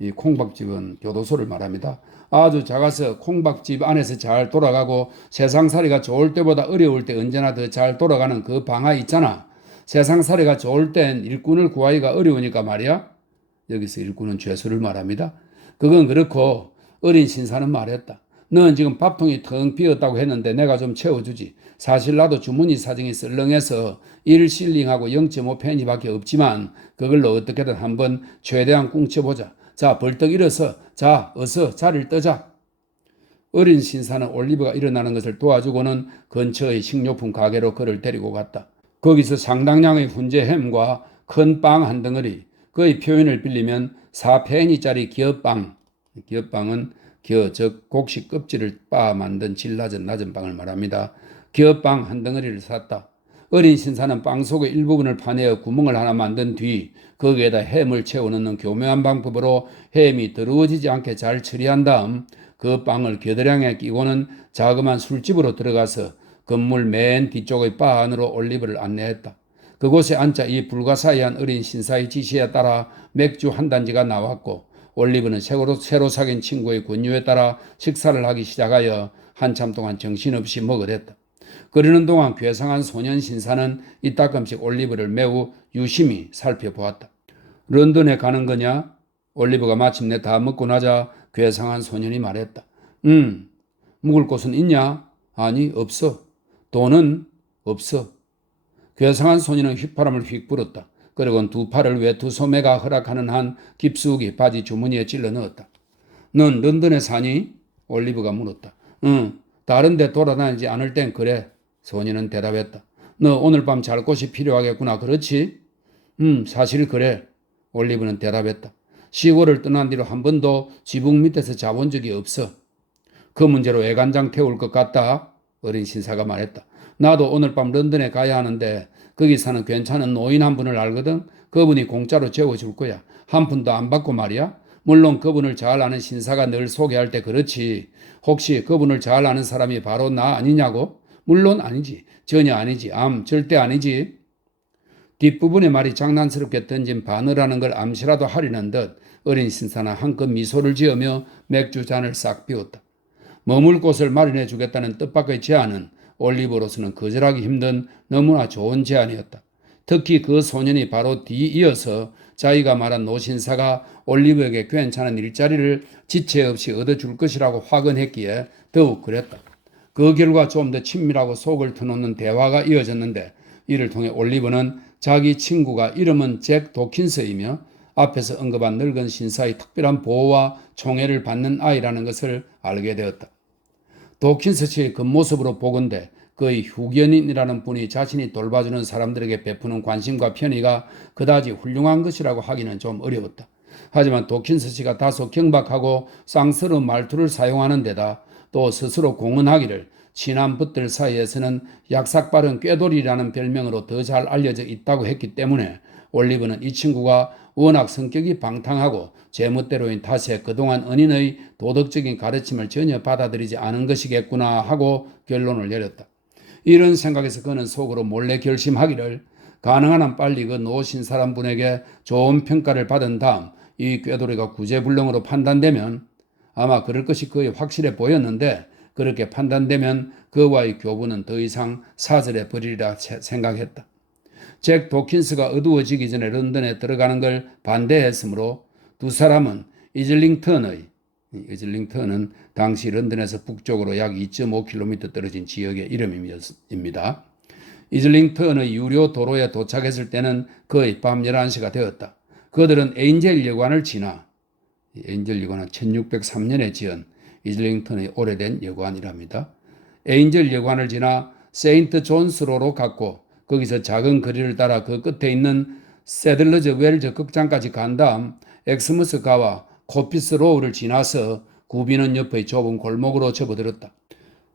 이 콩밥집은 교도소를 말합니다. 아주 작아서 콩밥집 안에서 잘 돌아가고 세상살이가 좋을 때보다 어려울 때 언제나 더 잘 돌아가는 그 방아 있잖아. 세상살이가 좋을 땐 일꾼을 구하기가 어려우니까 말이야. 여기서 일꾼은 죄수를 말합니다. 그건 그렇고 어린 신사는 말했다. 넌 지금 밥통이 텅 비었다고 했는데 내가 좀 채워주지. 사실 나도 주머니 사정이 썰렁해서 1실링하고 0.5페니밖에 없지만 그걸로 어떻게든 한번 최대한 꿍쳐보자. 자, 벌떡 일어서. 자, 어서 자리를 뜨자. 어린 신사는 올리브가 일어나는 것을 도와주고는 근처의 식료품 가게로 그를 데리고 갔다. 거기서 상당량의 훈제 햄과 큰 빵 한 덩어리, 그의 표현을 빌리면 4페니짜리 기업빵, 기업빵은 즉 곡식 껍질을 빻아 만든 질 낮은 빵을 말합니다. 기업빵 한 덩어리를 샀다. 어린 신사는 빵 속의 일부분을 파내어 구멍을 하나 만든 뒤 거기에다 햄을 채워 넣는 교묘한 방법으로 햄이 더러워지지 않게 잘 처리한 다음 그 빵을 겨드랑이에 끼고는 자그마한 술집으로 들어가서 건물 맨 뒤쪽의 바 안으로 올리브를 안내했다. 그곳에 앉자 이 불가사의한 어린 신사의 지시에 따라 맥주 한 단지가 나왔고 올리브는 새로 사귄 친구의 권유에 따라 식사를 하기 시작하여 한참 동안 정신없이 먹으랬다. 그러는 동안 괴상한 소년 신사는 이따금씩 올리브를 매우 유심히 살펴보았다. 런던에 가는 거냐? 올리브가 마침내 다 먹고 나자 괴상한 소년이 말했다. 묵을 곳은 있냐? 아니, 없어. 돈은 없어. 괴상한 소년은 휘파람을 휙 불었다. 그리고는 두 팔을 외투 소매가 허락하는 한 깊숙이 바지 주머니에 찔러 넣었다. 넌 런던에 사니? 올리브가 물었다. 다른 데 돌아다니지 않을 땐 그래. 소년은 대답했다. 너 오늘 밤 잘 곳이 필요하겠구나. 그렇지? 사실 그래. 올리브는 대답했다. 시골을 떠난 뒤로 한 번도 지붕 밑에서 자본 적이 없어. 그 문제로 애간장 태울 것 같다. 어린 신사가 말했다. 나도 오늘 밤 런던에 가야 하는데 거기 사는 괜찮은 노인 한 분을 알거든. 그분이 공짜로 재워줄 거야. 한 푼도 안 받고 말이야. 물론 그분을 잘 아는 신사가 늘 소개할 때 그렇지. 혹시 그분을 잘 아는 사람이 바로 나 아니냐고? 물론 아니지. 전혀 아니지. 절대 아니지. 뒷부분의 말이 장난스럽게 던진 반어라는 걸 암시라도 하려는 듯 어린 신사는 한껏 미소를 지으며 맥주 잔을 싹 비웠다. 머물 곳을 마련해 주겠다는 뜻밖의 제안은 올리브로서는 거절하기 힘든 너무나 좋은 제안이었다. 특히 그 소년이 바로 뒤이어서 자기가 말한 노신사가 올리브에게 괜찮은 일자리를 지체 없이 얻어줄 것이라고 확언했기에 더욱 그랬다. 그 결과 좀 더 친밀하고 속을 터놓는 대화가 이어졌는데 이를 통해 올리브는 자기 친구가 이름은 잭 도킨스이며 앞에서 언급한 늙은 신사의 특별한 보호와 총애를 받는 아이라는 것을 알게 되었다. 도킨스 씨의 겉모습으로 보건대 그의 후견인이라는 분이 자신이 돌봐주는 사람들에게 베푸는 관심과 편의가 그다지 훌륭한 것이라고 하기는 좀 어려웠다. 하지만 도킨스 씨가 다소 경박하고 쌍스러운 말투를 사용하는 데다 또 스스로 공언하기를 친한 붓들 사이에서는 약삭빠른 꾀돌이라는 별명으로 더 잘 알려져 있다고 했기 때문에 올리브는 이 친구가 워낙 성격이 방탕하고 제멋대로인 탓에 그동안 은인의 도덕적인 가르침을 전혀 받아들이지 않은 것이겠구나 하고 결론을 내렸다. 이런 생각에서 그는 속으로 몰래 결심하기를 가능한 한 빨리 그 노신 사람분에게 좋은 평가를 받은 다음 이 꾀돌이가 구제불능으로 판단되면, 아마 그럴 것이 거의 확실해 보였는데 그렇게 판단되면 그와의 교부는 더 이상 사절해 버리리라 생각했다. 잭 도킨스가 어두워지기 전에 런던에 들어가는 걸 반대했으므로 두 사람은 이즐링턴은 당시 런던에서 북쪽으로 약 2.5km 떨어진 지역의 이름입니다. 이즐링턴의 유료 도로에 도착했을 때는 거의 밤 11시가 되었다. 그들은 에인젤 여관을 지나, 에인젤 여관은 1603년에 지은 이즐링턴의 오래된 여관이랍니다. 에인젤 여관을 지나 세인트 존스로로 갔고 거기서 작은 거리를 따라 그 끝에 있는 세들러즈 웰즈 극장까지 간 다음 엑스머스 가와 코피스 로우를 지나서 구비는 옆의 좁은 골목으로 접어들었다.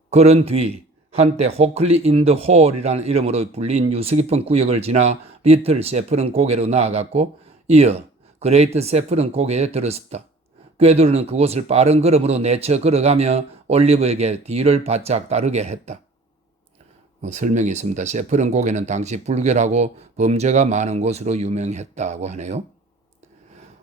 그런 뒤 한때 호클리 인더 홀이라는 이름으로 불린 유서 깊은 구역을 지나 리틀 세프른 고개로 나아갔고 이어 그레이트 세프른 고개에 들었었다. 꾀돌이는 그곳을 빠른 걸음으로 내쳐 걸어가며 올리브에게 뒤를 바짝 따르게 했다. 설명이 있습니다. 세프른 고개는 당시 불결하고 범죄가 많은 곳으로 유명했다고 하네요.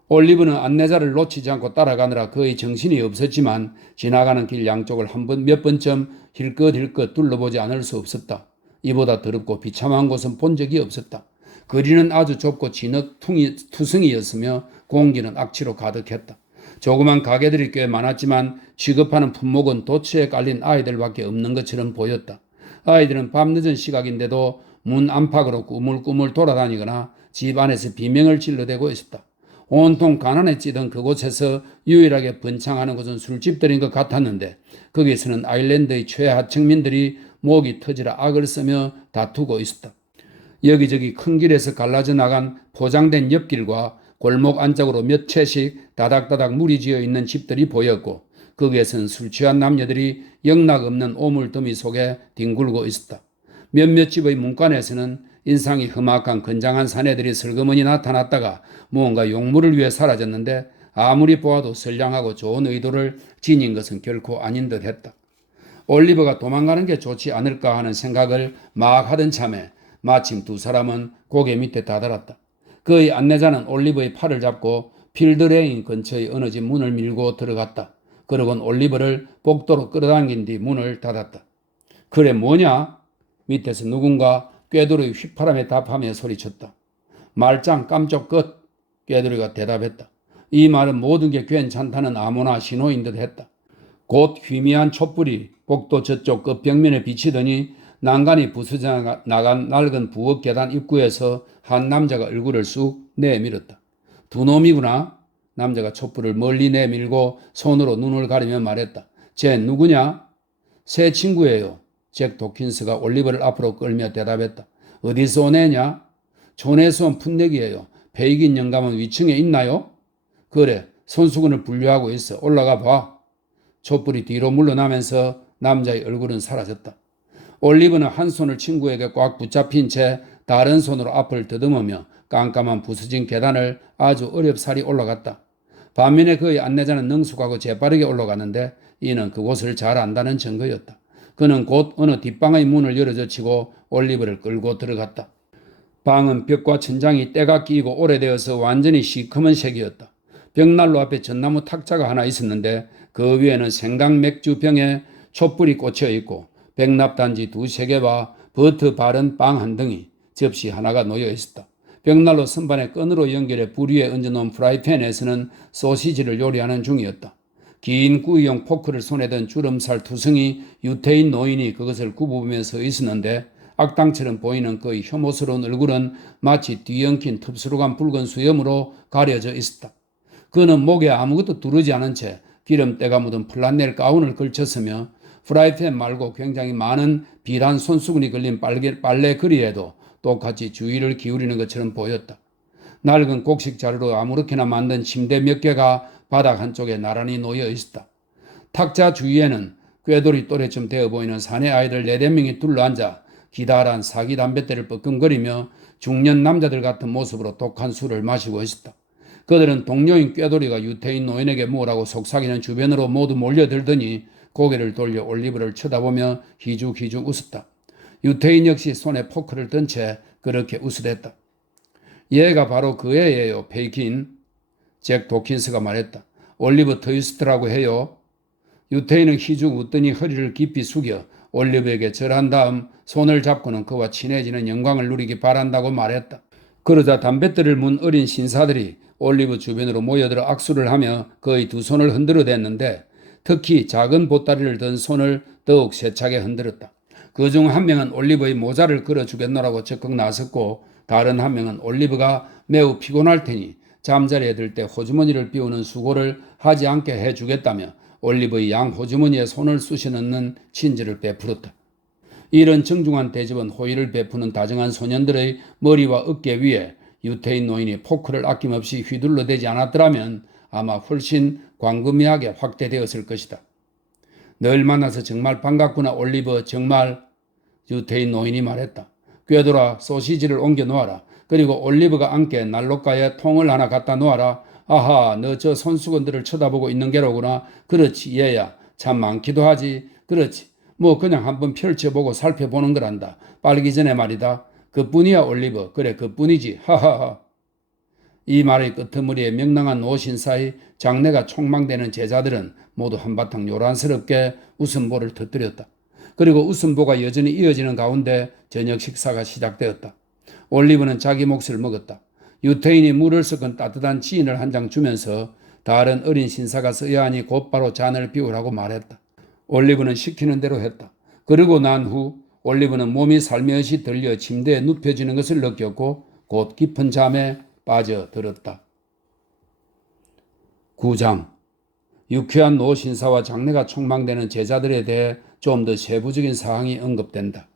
올리브는 안내자를 놓치지 않고 따라가느라 거의 정신이 없었지만 지나가는 길 양쪽을 몇 번쯤 힐끗힐끗 둘러보지 않을 수 없었다. 이보다 더럽고 비참한 곳은 본 적이 없었다. 거리는 아주 좁고 진흙투성이였으며 공기는 악취로 가득했다. 조그만 가게들이 꽤 많았지만 취급하는 품목은 도처에 깔린 아이들밖에 없는 것처럼 보였다. 아이들은 밤늦은 시각인데도 문 안팎으로 꾸물꾸물 돌아다니거나 집 안에서 비명을 질러대고 있었다. 온통 가난에 찌든 그곳에서 유일하게 번창하는 곳은 술집들인 것 같았는데 거기서는 아일랜드의 최하층민들이 목이 터지라 악을 쓰며 다투고 있었다. 여기저기 큰 길에서 갈라져 나간 포장된 옆길과 골목 안짝으로 몇 채씩 다닥다닥 물이 지어 있는 집들이 보였고 거기에서는 술 취한 남녀들이 영락없는 오물더미 속에 뒹굴고 있었다. 몇몇 집의 문간에서는 인상이 험악한 건장한 사내들이 슬그머니 나타났다가 무언가 용무를 위해 사라졌는데 아무리 보아도 선량하고 좋은 의도를 지닌 것은 결코 아닌 듯했다. 올리버가 도망가는 게 좋지 않을까 하는 생각을 막 하던 참에 마침 두 사람은 고개 밑에 다다랐다. 그의 안내자는 올리버의 팔을 잡고 필드레인 근처의 어느 집 문을 밀고 들어갔다. 그러곤 올리버를 복도로 끌어당긴 뒤 문을 닫았다. 그래 뭐냐? 밑에서 누군가 꾀돌이의 휘파람에 답하며 소리쳤다. 말짱 깜쪽 끝. 꾀돌이가 대답했다. 이 말은 모든 게 괜찮다는 아무나 신호인 듯 했다. 곧 희미한 촛불이 복도 저쪽 끝벽면에 비치더니 난간이 부서져 나간 낡은 부엌 계단 입구에서 한 남자가 얼굴을 쑥 내밀었다. 두 놈이구나. 남자가 촛불을 멀리 내밀고 손으로 눈을 가리며 말했다. 쟤 누구냐? 새 친구예요. 잭 도킨스가 올리버를 앞으로 끌며 대답했다. 어디서 오네냐? 촌에서 온 풋내기예요. 페이긴 영감은 위층에 있나요? 그래, 손수건을 분류하고 있어. 올라가 봐. 촛불이 뒤로 물러나면서 남자의 얼굴은 사라졌다. 올리버는 한 손을 친구에게 꽉 붙잡힌 채 다른 손으로 앞을 더듬으며 깜깜한 부서진 계단을 아주 어렵사리 올라갔다. 반면에 그의 안내자는 능숙하고 재빠르게 올라갔는데 이는 그곳을 잘 안다는 증거였다. 그는 곧 어느 뒷방의 문을 열어젖히고 올리버를 끌고 들어갔다. 방은 벽과 천장이 때가 끼고 오래되어서 완전히 시커먼 색이었다. 벽난로 앞에 전나무 탁자가 하나 있었는데 그 위에는 생강 맥주병에 촛불이 꽂혀 있고 백납단지 2-3개와 버터 바른 빵 한 덩이, 접시 하나가 놓여 있었다. 벽난로 선반에 끈으로 연결해 불 위에 얹어놓은 프라이팬에서는 소시지를 요리하는 중이었다. 긴 구이용 포크를 손에 든 주름살 투성이 유태인 노인이 그것을 굽으며 서 있었는데 악당처럼 보이는 그의 혐오스러운 얼굴은 마치 뒤엉킨 텁스룩한 붉은 수염으로 가려져 있었다. 그는 목에 아무것도 두르지 않은 채 기름때가 묻은 플란넬 가운을 걸쳤으며 프라이팬 말고 굉장히 많은 비단 손수건이 걸린 빨래 그리에도 똑같이 주의를 기울이는 것처럼 보였다. 낡은 곡식 자루로 아무렇게나 만든 침대 몇 개가 바닥 한쪽에 나란히 놓여 있었다. 탁자 주위에는 꾀돌이 또래쯤 되어 보이는 사내 아이들 4~5명이 둘러앉아 기다란 사기 담뱃대를 뻐끔거리며 중년 남자들 같은 모습으로 독한 술을 마시고 있었다. 그들은 동료인 꾀돌이가 유태인 노인에게 뭐라고 속삭이는 주변으로 모두 몰려들더니 고개를 돌려 올리브를 쳐다보며 희죽희죽 웃었다. 유태인 역시 손에 포크를 든 채 그렇게 웃으댔다. 얘가 바로 그 애예요, 페이킨. 잭 도킨스가 말했다. 올리브 트위스트라고 해요. 유태인은 희죽 웃더니 허리를 깊이 숙여 올리브에게 절한 다음 손을 잡고는 그와 친해지는 영광을 누리기 바란다고 말했다. 그러자 담뱃대를 문 어린 신사들이 올리브 주변으로 모여들어 악수를 하며 거의 두 손을 흔들어댔는데 특히 작은 보따리를 든 손을 더욱 세차게 흔들었다. 그중 한 명은 올리브의 모자를 걸어주겠노라고 적극 나섰고 다른 한 명은 올리브가 매우 피곤할 테니 잠자리에 들 때 호주머니를 비우는 수고를 하지 않게 해주겠다며 올리브의 양 호주머니에 손을 쑤셔 넣는 친절을 베풀었다. 이런 정중한 대접은 호의를 베푸는 다정한 소년들의 머리와 어깨 위에 유태인 노인이 포크를 아낌없이 휘둘러대지 않았더라면 아마 훨씬 광범위하게 확대되었을 것이다. 널 만나서 정말 반갑구나 올리브. 정말. 유태인 노인이 말했다. 꾀돌아 소시지를 옮겨 놓아라. 그리고 올리브가 앉게 난로가에 통을 하나 갖다 놓아라. 아하, 너 저 손수건들을 쳐다보고 있는 게로구나. 그렇지 얘야. 참 많기도 하지. 그렇지. 뭐 그냥 한번 펼쳐보고 살펴보는 거란다. 빨기 전에 말이다. 그뿐이야 올리브. 그래 그뿐이지. 하하하. 이 말의 끄트머리에 명랑한 노신사의 장래가 촉망되는 제자들은 모두 한바탕 요란스럽게 웃음보를 터뜨렸다. 그리고 웃음보가 여전히 이어지는 가운데 저녁 식사가 시작되었다. 올리브는 자기 몫을 먹었다. 유태인이 물을 섞은 따뜻한 지인을 한 장 주면서 다른 어린 신사가 써야 하니 곧바로 잔을 비우라고 말했다. 올리브는 시키는 대로 했다. 그러고 난 후 올리브는 몸이 살며시 들려 침대에 눕혀지는 것을 느꼈고 곧 깊은 잠에 빠져들었다. 9장. 유쾌한 노신사와 장래가 촉망되는 제자들에 대해 좀 더 세부적인 사항이 언급된다.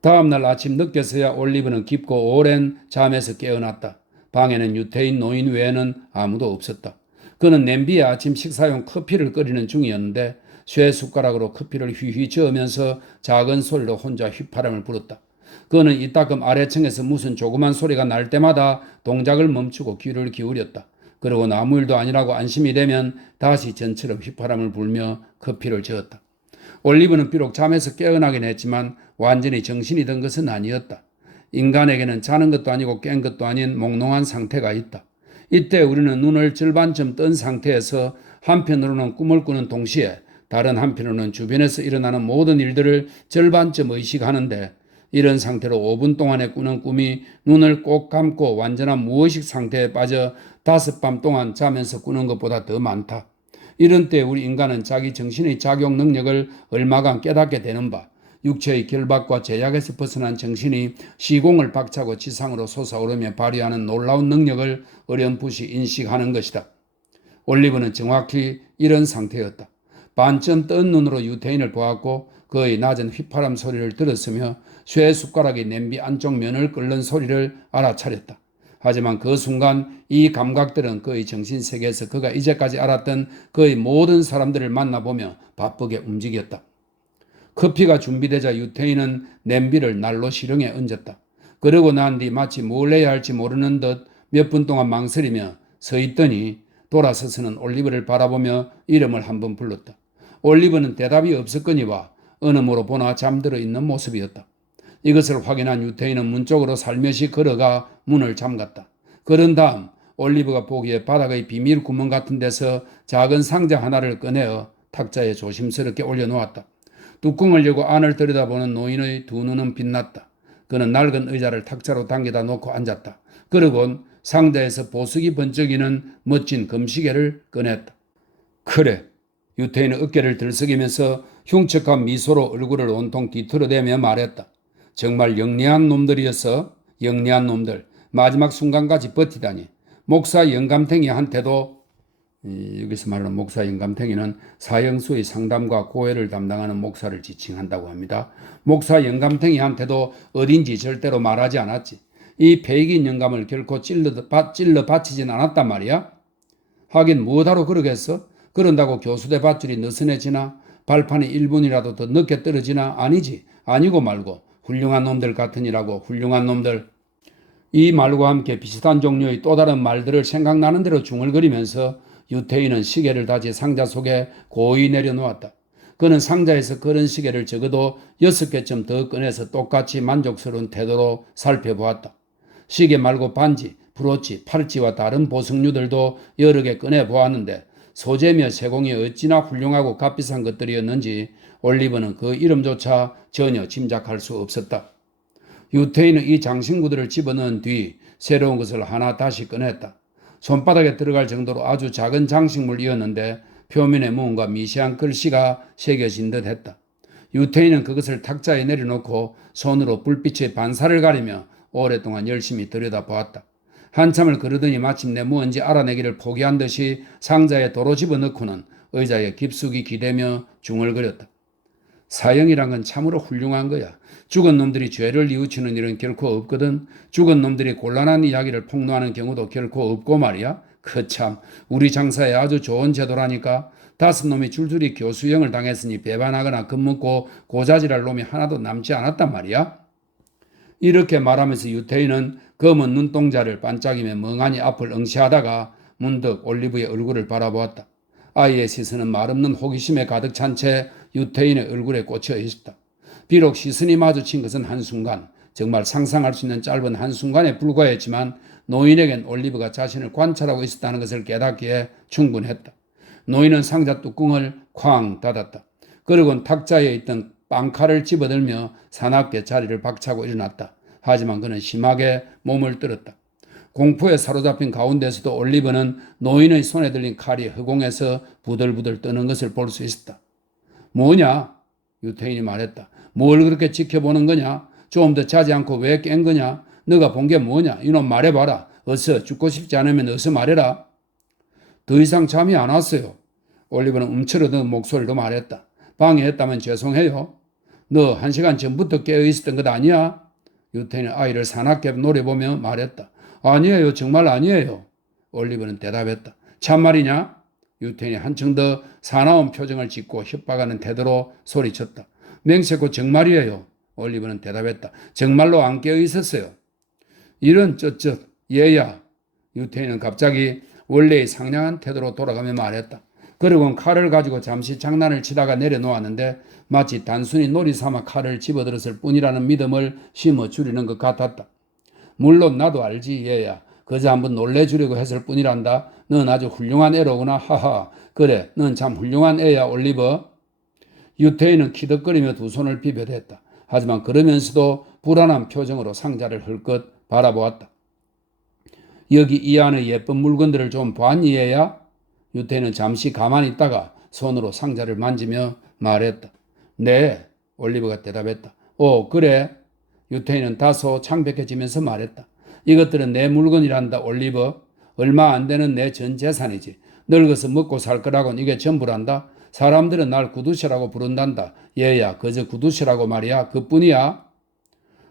다음날 아침 늦게서야 올리브는 깊고 오랜 잠에서 깨어났다. 방에는 유태인 노인 외에는 아무도 없었다. 그는 냄비에 아침 식사용 커피를 끓이는 중이었는데 쇠 숟가락으로 커피를 휘휘 저으면서 작은 소리로 혼자 휘파람을 불었다. 그는 이따금 아래층에서 무슨 조그만 소리가 날 때마다 동작을 멈추고 귀를 기울였다. 그리고 아무 일도 아니라고 안심이 되면 다시 전처럼 휘파람을 불며 커피를 저었다. 올리브는 비록 잠에서 깨어나긴 했지만 완전히 정신이 든 것은 아니었다. 인간에게는 자는 것도 아니고 깬 것도 아닌 몽롱한 상태가 있다. 이때 우리는 눈을 절반쯤 뜬 상태에서 한편으로는 꿈을 꾸는 동시에 다른 한편으로는 주변에서 일어나는 모든 일들을 절반쯤 의식하는데 이런 상태로 5분 동안에 꾸는 꿈이 눈을 꼭 감고 완전한 무의식 상태에 빠져 5밤 동안 자면서 꾸는 것보다 더 많다. 이런 때 우리 인간은 자기 정신의 작용 능력을 얼마간 깨닫게 되는 바 육체의 결박과 제약에서 벗어난 정신이 시공을 박차고 지상으로 솟아오르며 발휘하는 놀라운 능력을 어렴풋이 인식하는 것이다. 올리브는 정확히 이런 상태였다. 반쯤 뜬 눈으로 유태인을 보았고 그의 낮은 휘파람 소리를 들었으며 쇠 숟가락이 냄비 안쪽 면을 끓는 소리를 알아차렸다. 하지만 그 순간 이 감각들은 그의 정신세계에서 그가 이제까지 알았던 그의 모든 사람들을 만나보며 바쁘게 움직였다. 커피가 준비되자 유태인은 냄비를 난로 시렁에 얹었다. 그러고 난 뒤 마치 뭘 해야 할지 모르는 듯 몇 분 동안 망설이며 서 있더니 돌아서서는 올리브를 바라보며 이름을 한번 불렀다. 올리브는 대답이 없었거니와 은음으로 보나 잠들어 있는 모습이었다. 이것을 확인한 유태인은 문 쪽으로 살며시 걸어가 문을 잠갔다. 그런 다음 올리브가 보기에 바닥의 비밀 구멍 같은 데서 작은 상자 하나를 꺼내어 탁자에 조심스럽게 올려놓았다. 뚜껑을 열고 안을 들여다보는 노인의 두 눈은 빛났다. 그는 낡은 의자를 탁자로 당겨다 놓고 앉았다. 그러곤 상자에서 보석이 번쩍이는 멋진 금시계를 꺼냈다. 그래. 유태인은 어깨를 들썩이면서 흉측한 미소로 얼굴을 온통 뒤틀어대며 말했다. 정말 영리한 놈들이었어. 영리한 놈들. 마지막 순간까지 버티다니. 목사 영감탱이한테도 여기서 말하는 목사 영감탱이는 사형수의 상담과 고해를 담당하는 목사를 지칭한다고 합니다. 목사 영감탱이한테도 어딘지 절대로 말하지 않았지. 이 폐익인 영감을 결코 찔러 바치진 않았단 말이야. 하긴 무엇하러 그러겠어? 그런다고 교수대 밧줄이 느슨해지나? 발판이 1분이라도 더 늦게 떨어지나? 아니지. 아니고 말고 훌륭한 놈들 같으니라고. 훌륭한 놈들. 이 말과 함께 비슷한 종류의 또 다른 말들을 생각나는 대로 중얼거리면서 유태인은 시계를 다시 상자 속에 고이 내려놓았다. 그는 상자에서 그런 시계를 적어도 6개쯤 더 꺼내서 똑같이 만족스러운 태도로 살펴보았다. 시계 말고 반지, 브로치, 팔찌와 다른 보석류들도 여러 개 꺼내보았는데 소재며 세공이 어찌나 훌륭하고 값비싼 것들이었는지 올리버는 그 이름조차 전혀 짐작할 수 없었다. 유태인은 이 장신구들을 집어넣은 뒤 새로운 것을 하나 다시 꺼냈다. 손바닥에 들어갈 정도로 아주 작은 장식물이었는데 표면에 무언가 미세한 글씨가 새겨진 듯 했다. 유태인은 그것을 탁자에 내려놓고 손으로 불빛의 반사를 가리며 오랫동안 열심히 들여다보았다. 한참을 그러더니 마침내 무언지 알아내기를 포기한 듯이 상자에 도로 집어넣고는 의자에 깊숙이 기대며 중얼거렸다. 사형이란 건 참으로 훌륭한 거야. 죽은 놈들이 죄를 뉘우치는 일은 결코 없거든. 죽은 놈들이 곤란한 이야기를 폭로하는 경우도 결코 없고 말이야. 그참 우리 장사에 아주 좋은 제도라니까. 5놈이 줄줄이 교수형을 당했으니 배반하거나 겁먹고 고자질할 놈이 하나도 남지 않았단 말이야. 이렇게 말하면서 유태인은 검은 눈동자를 반짝이며 멍하니 앞을 응시하다가 문득 올리브의 얼굴을 바라보았다. 아이의 시선은 말없는 호기심에 가득 찬 채 유태인의 얼굴에 꽂혀 있었다. 비록 시선이 마주친 것은 한순간, 정말 상상할 수 있는 짧은 한순간에 불과했지만 노인에겐 올리브가 자신을 관찰하고 있었다는 것을 깨닫기에 충분했다. 노인은 상자 뚜껑을 쾅 닫았다. 그리고는 탁자에 있던 빵칼을 집어들며 사납게 자리를 박차고 일어났다. 하지만 그는 심하게 몸을 떨었다. 공포에 사로잡힌 가운데서도 올리브는 노인의 손에 들린 칼이 허공에서 부들부들 뜨는 것을 볼 수 있었다. 뭐냐? 유태인이 말했다. 뭘 그렇게 지켜보는 거냐? 좀 더 자지 않고 왜 깬 거냐? 너가 본 게 뭐냐? 이놈 말해봐라. 어서 죽고 싶지 않으면 어서 말해라. 더 이상 잠이 안 왔어요. 올리브는 움츠러든 목소리로 말했다. 방해했다면 죄송해요. 너 1시간 전부터 깨어있었던 것 아니야? 유태인은 아이를 사납게 노려보며 말했다. 아니에요. 정말 아니에요. 올리브는 대답했다. 참말이냐? 유태인이 한층 더 사나운 표정을 짓고 협박하는 태도로 소리쳤다. 맹세코 정말이에요. 올리브는 대답했다. 정말로 안 깨어 있었어요. 이런 쩌쩌 얘야. 유태인은 갑자기 원래의 상냥한 태도로 돌아가며 말했다. 그리고는 칼을 가지고 잠시 장난을 치다가 내려놓았는데 마치 단순히 놀이삼아 칼을 집어들었을 뿐이라는 믿음을 심어주려는 것 같았다. 물론 나도 알지 얘야. 그저 한번 놀래주려고 했을 뿐이란다. 넌 아주 훌륭한 애로구나. 하하. 그래, 넌 참 훌륭한 애야 올리버. 유태인은 키득거리며 두 손을 비벼댔다. 하지만 그러면서도 불안한 표정으로 상자를 헐끗 바라보았다. 여기 이 안의 예쁜 물건들을 좀 봤니 얘야? 유태인은 잠시 가만히 있다가 손으로 상자를 만지며 말했다. 네, 올리버가 대답했다. 오, 그래? 유태인은 다소 창백해지면서 말했다. 이것들은 내 물건이란다, 올리버. 얼마 안 되는 내 전 재산이지. 늙어서 먹고 살 거라곤 이게 전부란다. 사람들은 날 구두쇠라고 부른단다. 얘야, 그저 구두쇠라고 말이야. 그뿐이야.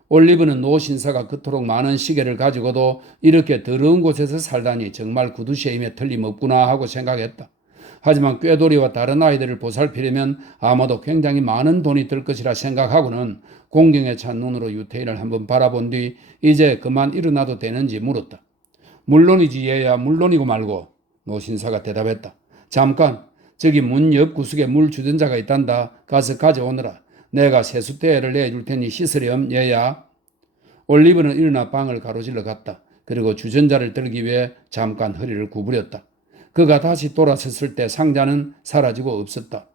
올리브는 노 신사가 그토록 많은 시계를 가지고도 이렇게 더러운 곳에서 살다니 정말 구두쇠임에 틀림없구나 하고 생각했다. 하지만 꾀돌이와 다른 아이들을 보살피려면 아마도 굉장히 많은 돈이 들 것이라 생각하고는 공경에 찬 눈으로 유태인을 한번 바라본 뒤 이제 그만 일어나도 되는지 물었다. 물론이지 얘야. 물론이고 말고. 노 신사가 대답했다. 잠깐 저기 문 옆 구석에 물 주전자가 있단다. 가서 가져오너라. 내가 세숫대를 내줄 테니 씻으렴 얘야. 올리브는 일어나 방을 가로질러 갔다. 그리고 주전자를 들기 위해 잠깐 허리를 구부렸다. 그가 다시 돌아섰을 때 상자는 사라지고 없었다.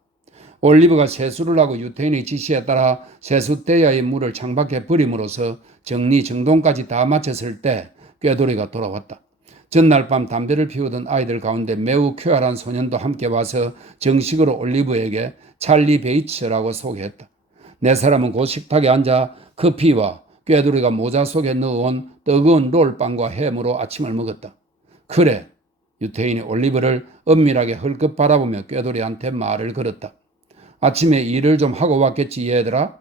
올리브가 세수를 하고 유태인의 지시에 따라 세숫대야의 물을 창밖에 버림으로써 정리정돈까지 다 마쳤을 때 꾀돌이가 돌아왔다. 전날 밤 담배를 피우던 아이들 가운데 매우 쾌활한 소년도 함께 와서 정식으로 올리브에게 찰리 베이츠라고 소개했다. 네 사람은 곧 식탁에 앉아 커피와 꾀돌이가 모자 속에 넣어온 뜨거운 롤빵과 햄으로 아침을 먹었다. 그래, 유태인이 올리브를 은밀하게 헐끗 바라보며 꾀돌이한테 말을 걸었다. 아침에 일을 좀 하고 왔겠지 얘들아?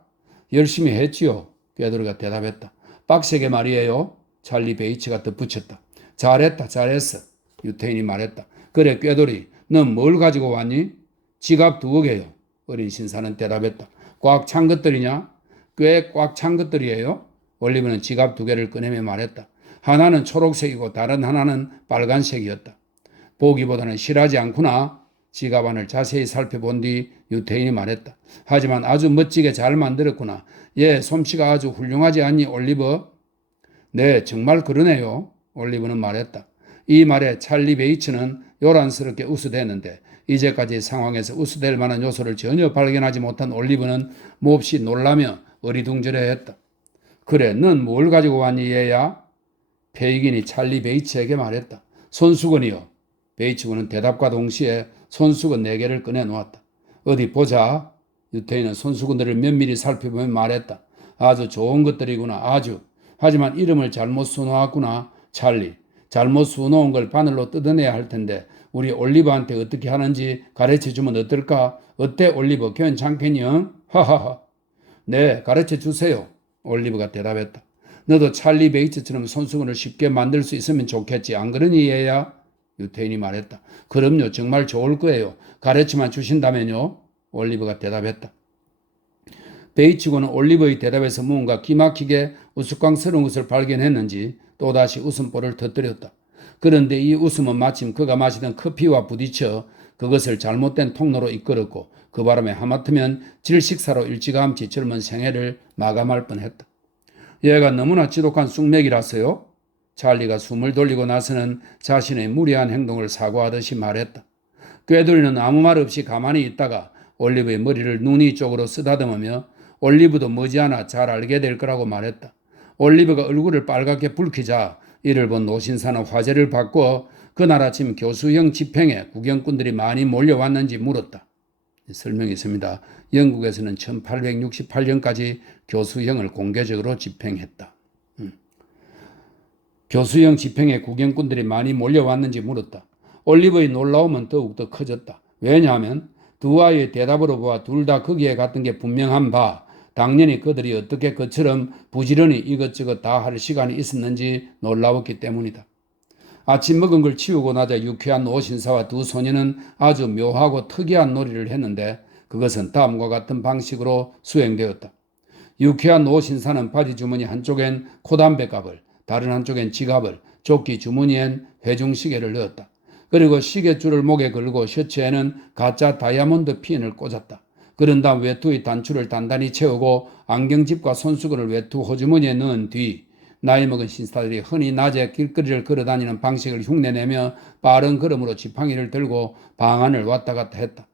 열심히 했지요. 꾀돌이가 대답했다. 빡세게 말이에요. 찰리 베이츠가 덧붙였다. 잘했다 잘했어. 유태인이 말했다. 그래 꾀돌이 넌 뭘 가지고 왔니? 지갑 2개요. 어린 신사는 대답했다. 꽉 찬 것들이냐? 꽤 꽉 찬 것들이에요. 올리브는 지갑 2개를 꺼내며 말했다. 하나는 초록색이고 다른 하나는 빨간색이었다. 보기보다는 실하지 않구나. 지갑 안을 자세히 살펴본 뒤 유태인이 말했다. 하지만 아주 멋지게 잘 만들었구나. 예, 솜씨가 아주 훌륭하지 않니 올리버? 네, 정말 그러네요. 올리브는 말했다. 이 말에 찰리 베이츠는 요란스럽게 웃어댔는데 이제까지 상황에서 웃어댈 만한 요소를 전혀 발견하지 못한 올리브는 몹시 놀라며 어리둥절해했다. 그래, 넌 뭘 가지고 왔니 얘야? 페이긴이 찰리 베이츠에게 말했다. 손수건이요. 베이츠군은 대답과 동시에 손수건 4개를 꺼내놓았다. 어디 보자. 유태인은 손수건들을 면밀히 살펴보며 말했다. 아주 좋은 것들이구나. 아주. 하지만 이름을 잘못 써놓았구나. 찰리. 잘못 써놓은 걸 바늘로 뜯어내야 할 텐데 우리 올리버한테 어떻게 하는지 가르쳐주면 어떨까? 어때 올리버? 괜찮겠니? 하하하. 네, 가르쳐주세요. 올리버가 대답했다. 너도 찰리 베이츠처럼 손수건을 쉽게 만들 수 있으면 좋겠지. 안 그러니 얘야? 유태인이 말했다. 그럼요. 정말 좋을 거예요. 가르치만 주신다면요. 올리버가 대답했다. 베이츠군은 올리버의 대답에서 무언가 기막히게 우스꽝스러운 것을 발견했는지 또다시 웃음보를 터뜨렸다. 그런데 이 웃음은 마침 그가 마시던 커피와 부딪혀 그것을 잘못된 통로로 이끌었고 그 바람에 하마터면 질식사로 일찌감치 젊은 생애를 마감할 뻔했다. 얘가 너무나 지독한 쑥맥이라서요. 찰리가 숨을 돌리고 나서는 자신의 무리한 행동을 사과하듯이 말했다. 꾀돌이는 아무 말 없이 가만히 있다가 올리브의 머리를 눈이 쪽으로 쓰다듬으며 올리브도 머지않아 잘 알게 될 거라고 말했다. 올리브가 얼굴을 빨갛게 붉히자 이를 본 노신사는 화제를 바꾸어 그날 아침 교수형 집행에 구경꾼들이 많이 몰려왔는지 물었다. 설명이 있습니다. 영국에서는 1868년까지 교수형을 공개적으로 집행했다. 교수형 집행에 구경꾼들이 많이 몰려왔는지 물었다. 올리브의 놀라움은 더욱더 커졌다. 왜냐하면 두 아이의 대답으로 보아 둘 다 거기에 갔던 게 분명한 바 당연히 그들이 어떻게 그처럼 부지런히 이것저것 다 할 시간이 있었는지 놀라웠기 때문이다. 아침 먹은 걸 치우고 나자 유쾌한 노신사와 두 소녀는 아주 묘하고 특이한 놀이를 했는데 그것은 다음과 같은 방식으로 수행되었다. 유쾌한 노신사는 바지 주머니 한쪽엔 코담배갑을 다른 한쪽엔 지갑을 조끼 주머니엔 회중시계를 넣었다. 그리고 시계줄을 목에 걸고 셔츠에는 가짜 다이아몬드 핀을 꽂았다. 그런 다음 외투의 단추를 단단히 채우고 안경집과 손수건을 외투 호주머니에 넣은 뒤 나이 먹은 신사들이 흔히 낮에 길거리를 걸어다니는 방식을 흉내내며 빠른 걸음으로 지팡이를 들고 방 안을 왔다 갔다 했다.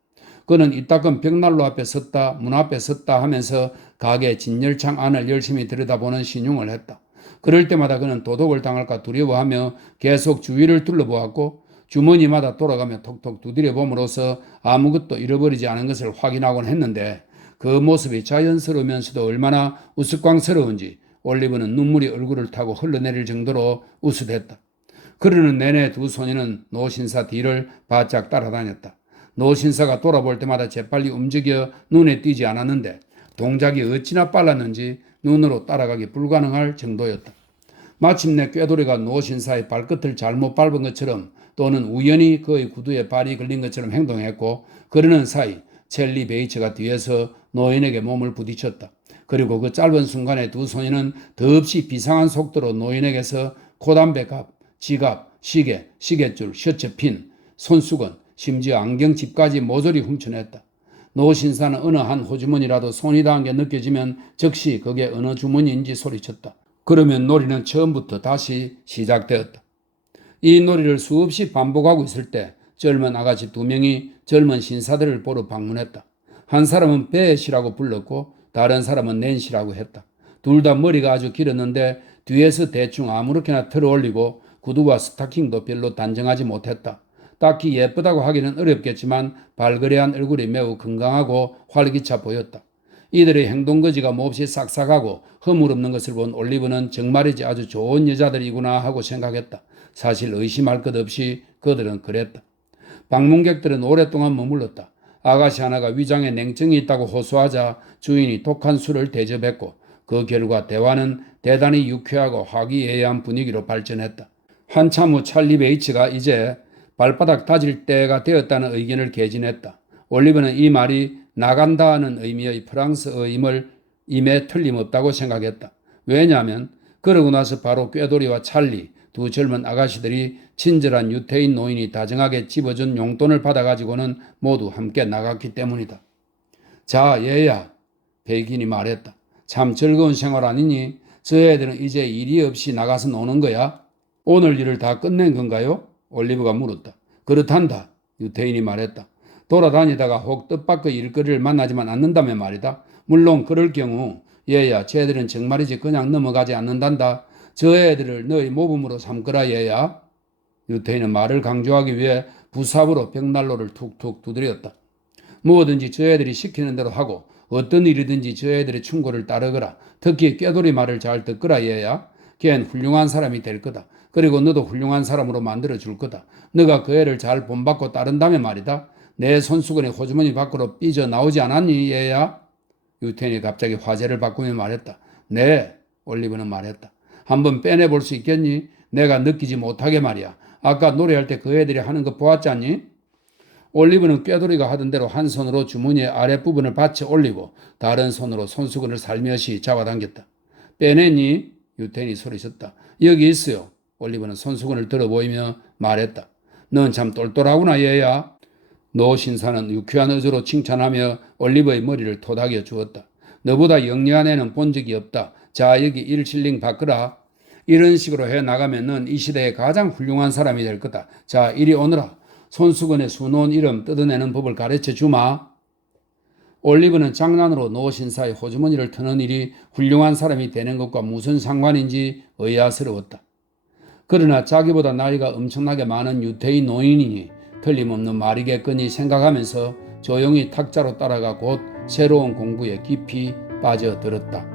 그는 이따금 벽난로 앞에 섰다 문 앞에 섰다 하면서 가게 진열창 안을 열심히 들여다보는 신용을 했다. 그럴 때마다 그는 도둑을 당할까 두려워하며 계속 주위를 둘러보았고 주머니마다 돌아가며 톡톡 두드려봄으로써 아무것도 잃어버리지 않은 것을 확인하곤 했는데 그 모습이 자연스러우면서도 얼마나 우스꽝스러운지 올리브는 눈물이 얼굴을 타고 흘러내릴 정도로 우스댔다. 그러는 내내 두 소녀는 노신사 뒤를 바짝 따라다녔다. 노신사가 돌아볼 때마다 재빨리 움직여 눈에 띄지 않았는데 동작이 어찌나 빨랐는지 눈으로 따라가기 불가능할 정도였다. 마침내 꾀돌이가 노신사의 발끝을 잘못 밟은 것처럼 또는 우연히 그의 구두에 발이 걸린 것처럼 행동했고 그러는 사이 찰리 베이츠가 뒤에서 노인에게 몸을 부딪혔다. 그리고 그 짧은 순간에 두 소녀는 더없이 비상한 속도로 노인에게서 코담배갑, 지갑, 시계, 시계줄, 셔츠핀, 손수건, 심지어 안경집까지 모조리 훔쳐냈다. 노신사는 어느 한 호주머니라도 손이 닿은 게 느껴지면 즉시 그게 어느 주머니인지 소리쳤다. 그러면 놀이는 처음부터 다시 시작되었다. 이 놀이를 수없이 반복하고 있을 때 젊은 아가씨 2명이 젊은 신사들을 보러 방문했다. 한 사람은 벳이라고 불렀고 다른 사람은 낸시라고 했다. 둘 다 머리가 아주 길었는데 뒤에서 대충 아무렇게나 털어올리고 구두와 스타킹도 별로 단정하지 못했다. 딱히 예쁘다고 하기는 어렵겠지만 발그레한 얼굴이 매우 건강하고 활기차 보였다. 이들의 행동거지가 몹시 싹싹하고 허물없는 것을 본 올리브는 정말이지 아주 좋은 여자들이구나 하고 생각했다. 사실 의심할 것 없이 그들은 그랬다. 방문객들은 오랫동안 머물렀다. 아가씨 하나가 위장에 냉증이 있다고 호소하자 주인이 독한 술을 대접했고 그 결과 대화는 대단히 유쾌하고 화기애애한 분위기로 발전했다. 한참 후 찰리 베이츠가 이제 발바닥 다질 때가 되었다는 의견을 개진했다. 올리브는 이 말이 나간다는 의미의 프랑스어임을 임에 틀림없다고 생각했다. 왜냐하면 그러고 나서 바로 꾀돌이와 찰리 두 젊은 아가씨들이 친절한 유태인 노인이 다정하게 집어준 용돈을 받아가지고는 모두 함께 나갔기 때문이다. 자, 얘야, 백인이 말했다. 참 즐거운 생활 아니니? 저 애들은 이제 일이 없이 나가서 노는 거야? 오늘 일을 다 끝낸 건가요? 올리브가 물었다. 그렇단다, 유태인이 말했다. 돌아다니다가 혹 뜻밖의 일거리를 만나지만 않는다면 말이다. 물론 그럴 경우 얘야, 쟤들은 정말이지 그냥 넘어가지 않는단다. 저 애들을 너희 모범으로 삼거라 얘야. 유태인은 말을 강조하기 위해 부삽으로 벽난로를 툭툭 두드렸다. 뭐든지 저 애들이 시키는 대로 하고 어떤 일이든지 저 애들의 충고를 따르거라. 특히 꾀돌이 말을 잘 듣거라 얘야. 걔는 훌륭한 사람이 될 거다. 그리고 너도 훌륭한 사람으로 만들어줄 거다. 너가 그 애를 잘 본받고 따른다면 말이다. 내 손수건에 호주머니 밖으로 삐져나오지 않았니 얘야? 유태인이 갑자기 화제를 바꾸며 말했다. 네, 올리브는 말했다. 한번 빼내볼 수 있겠니? 내가 느끼지 못하게 말이야. 아까 노래할 때 그 애들이 하는 거 보았지 않니? 올리브는 꾀돌이가 하던 대로 한 손으로 주머니의 아랫부분을 받쳐 올리고 다른 손으로 손수건을 살며시 잡아당겼다. 빼내니? 유태인이 소리쳤다. 여기 있어요. 올리브는 손수건을 들어 보이며 말했다. 넌 참 똘똘하구나 얘야. 노 신사는 유쾌한 어조로 칭찬하며 올리브의 머리를 토닥여 주었다. 너보다 영리한 애는 본 적이 없다. 자, 여기 1실링 바꾸라. 이런 식으로 해나가면 넌 이 시대의 가장 훌륭한 사람이 될 거다. 자, 이리 오너라. 손수건에 수놓은 이름 뜯어내는 법을 가르쳐 주마. 올리브는 장난으로 노 신사의 호주머니를 터는 일이 훌륭한 사람이 되는 것과 무슨 상관인지 의아스러웠다. 그러나 자기보다 나이가 엄청나게 많은 유태인 노인이니 틀림없는 말이겠거니 생각하면서 조용히 탁자로 따라가 곧 새로운 공부에 깊이 빠져들었다.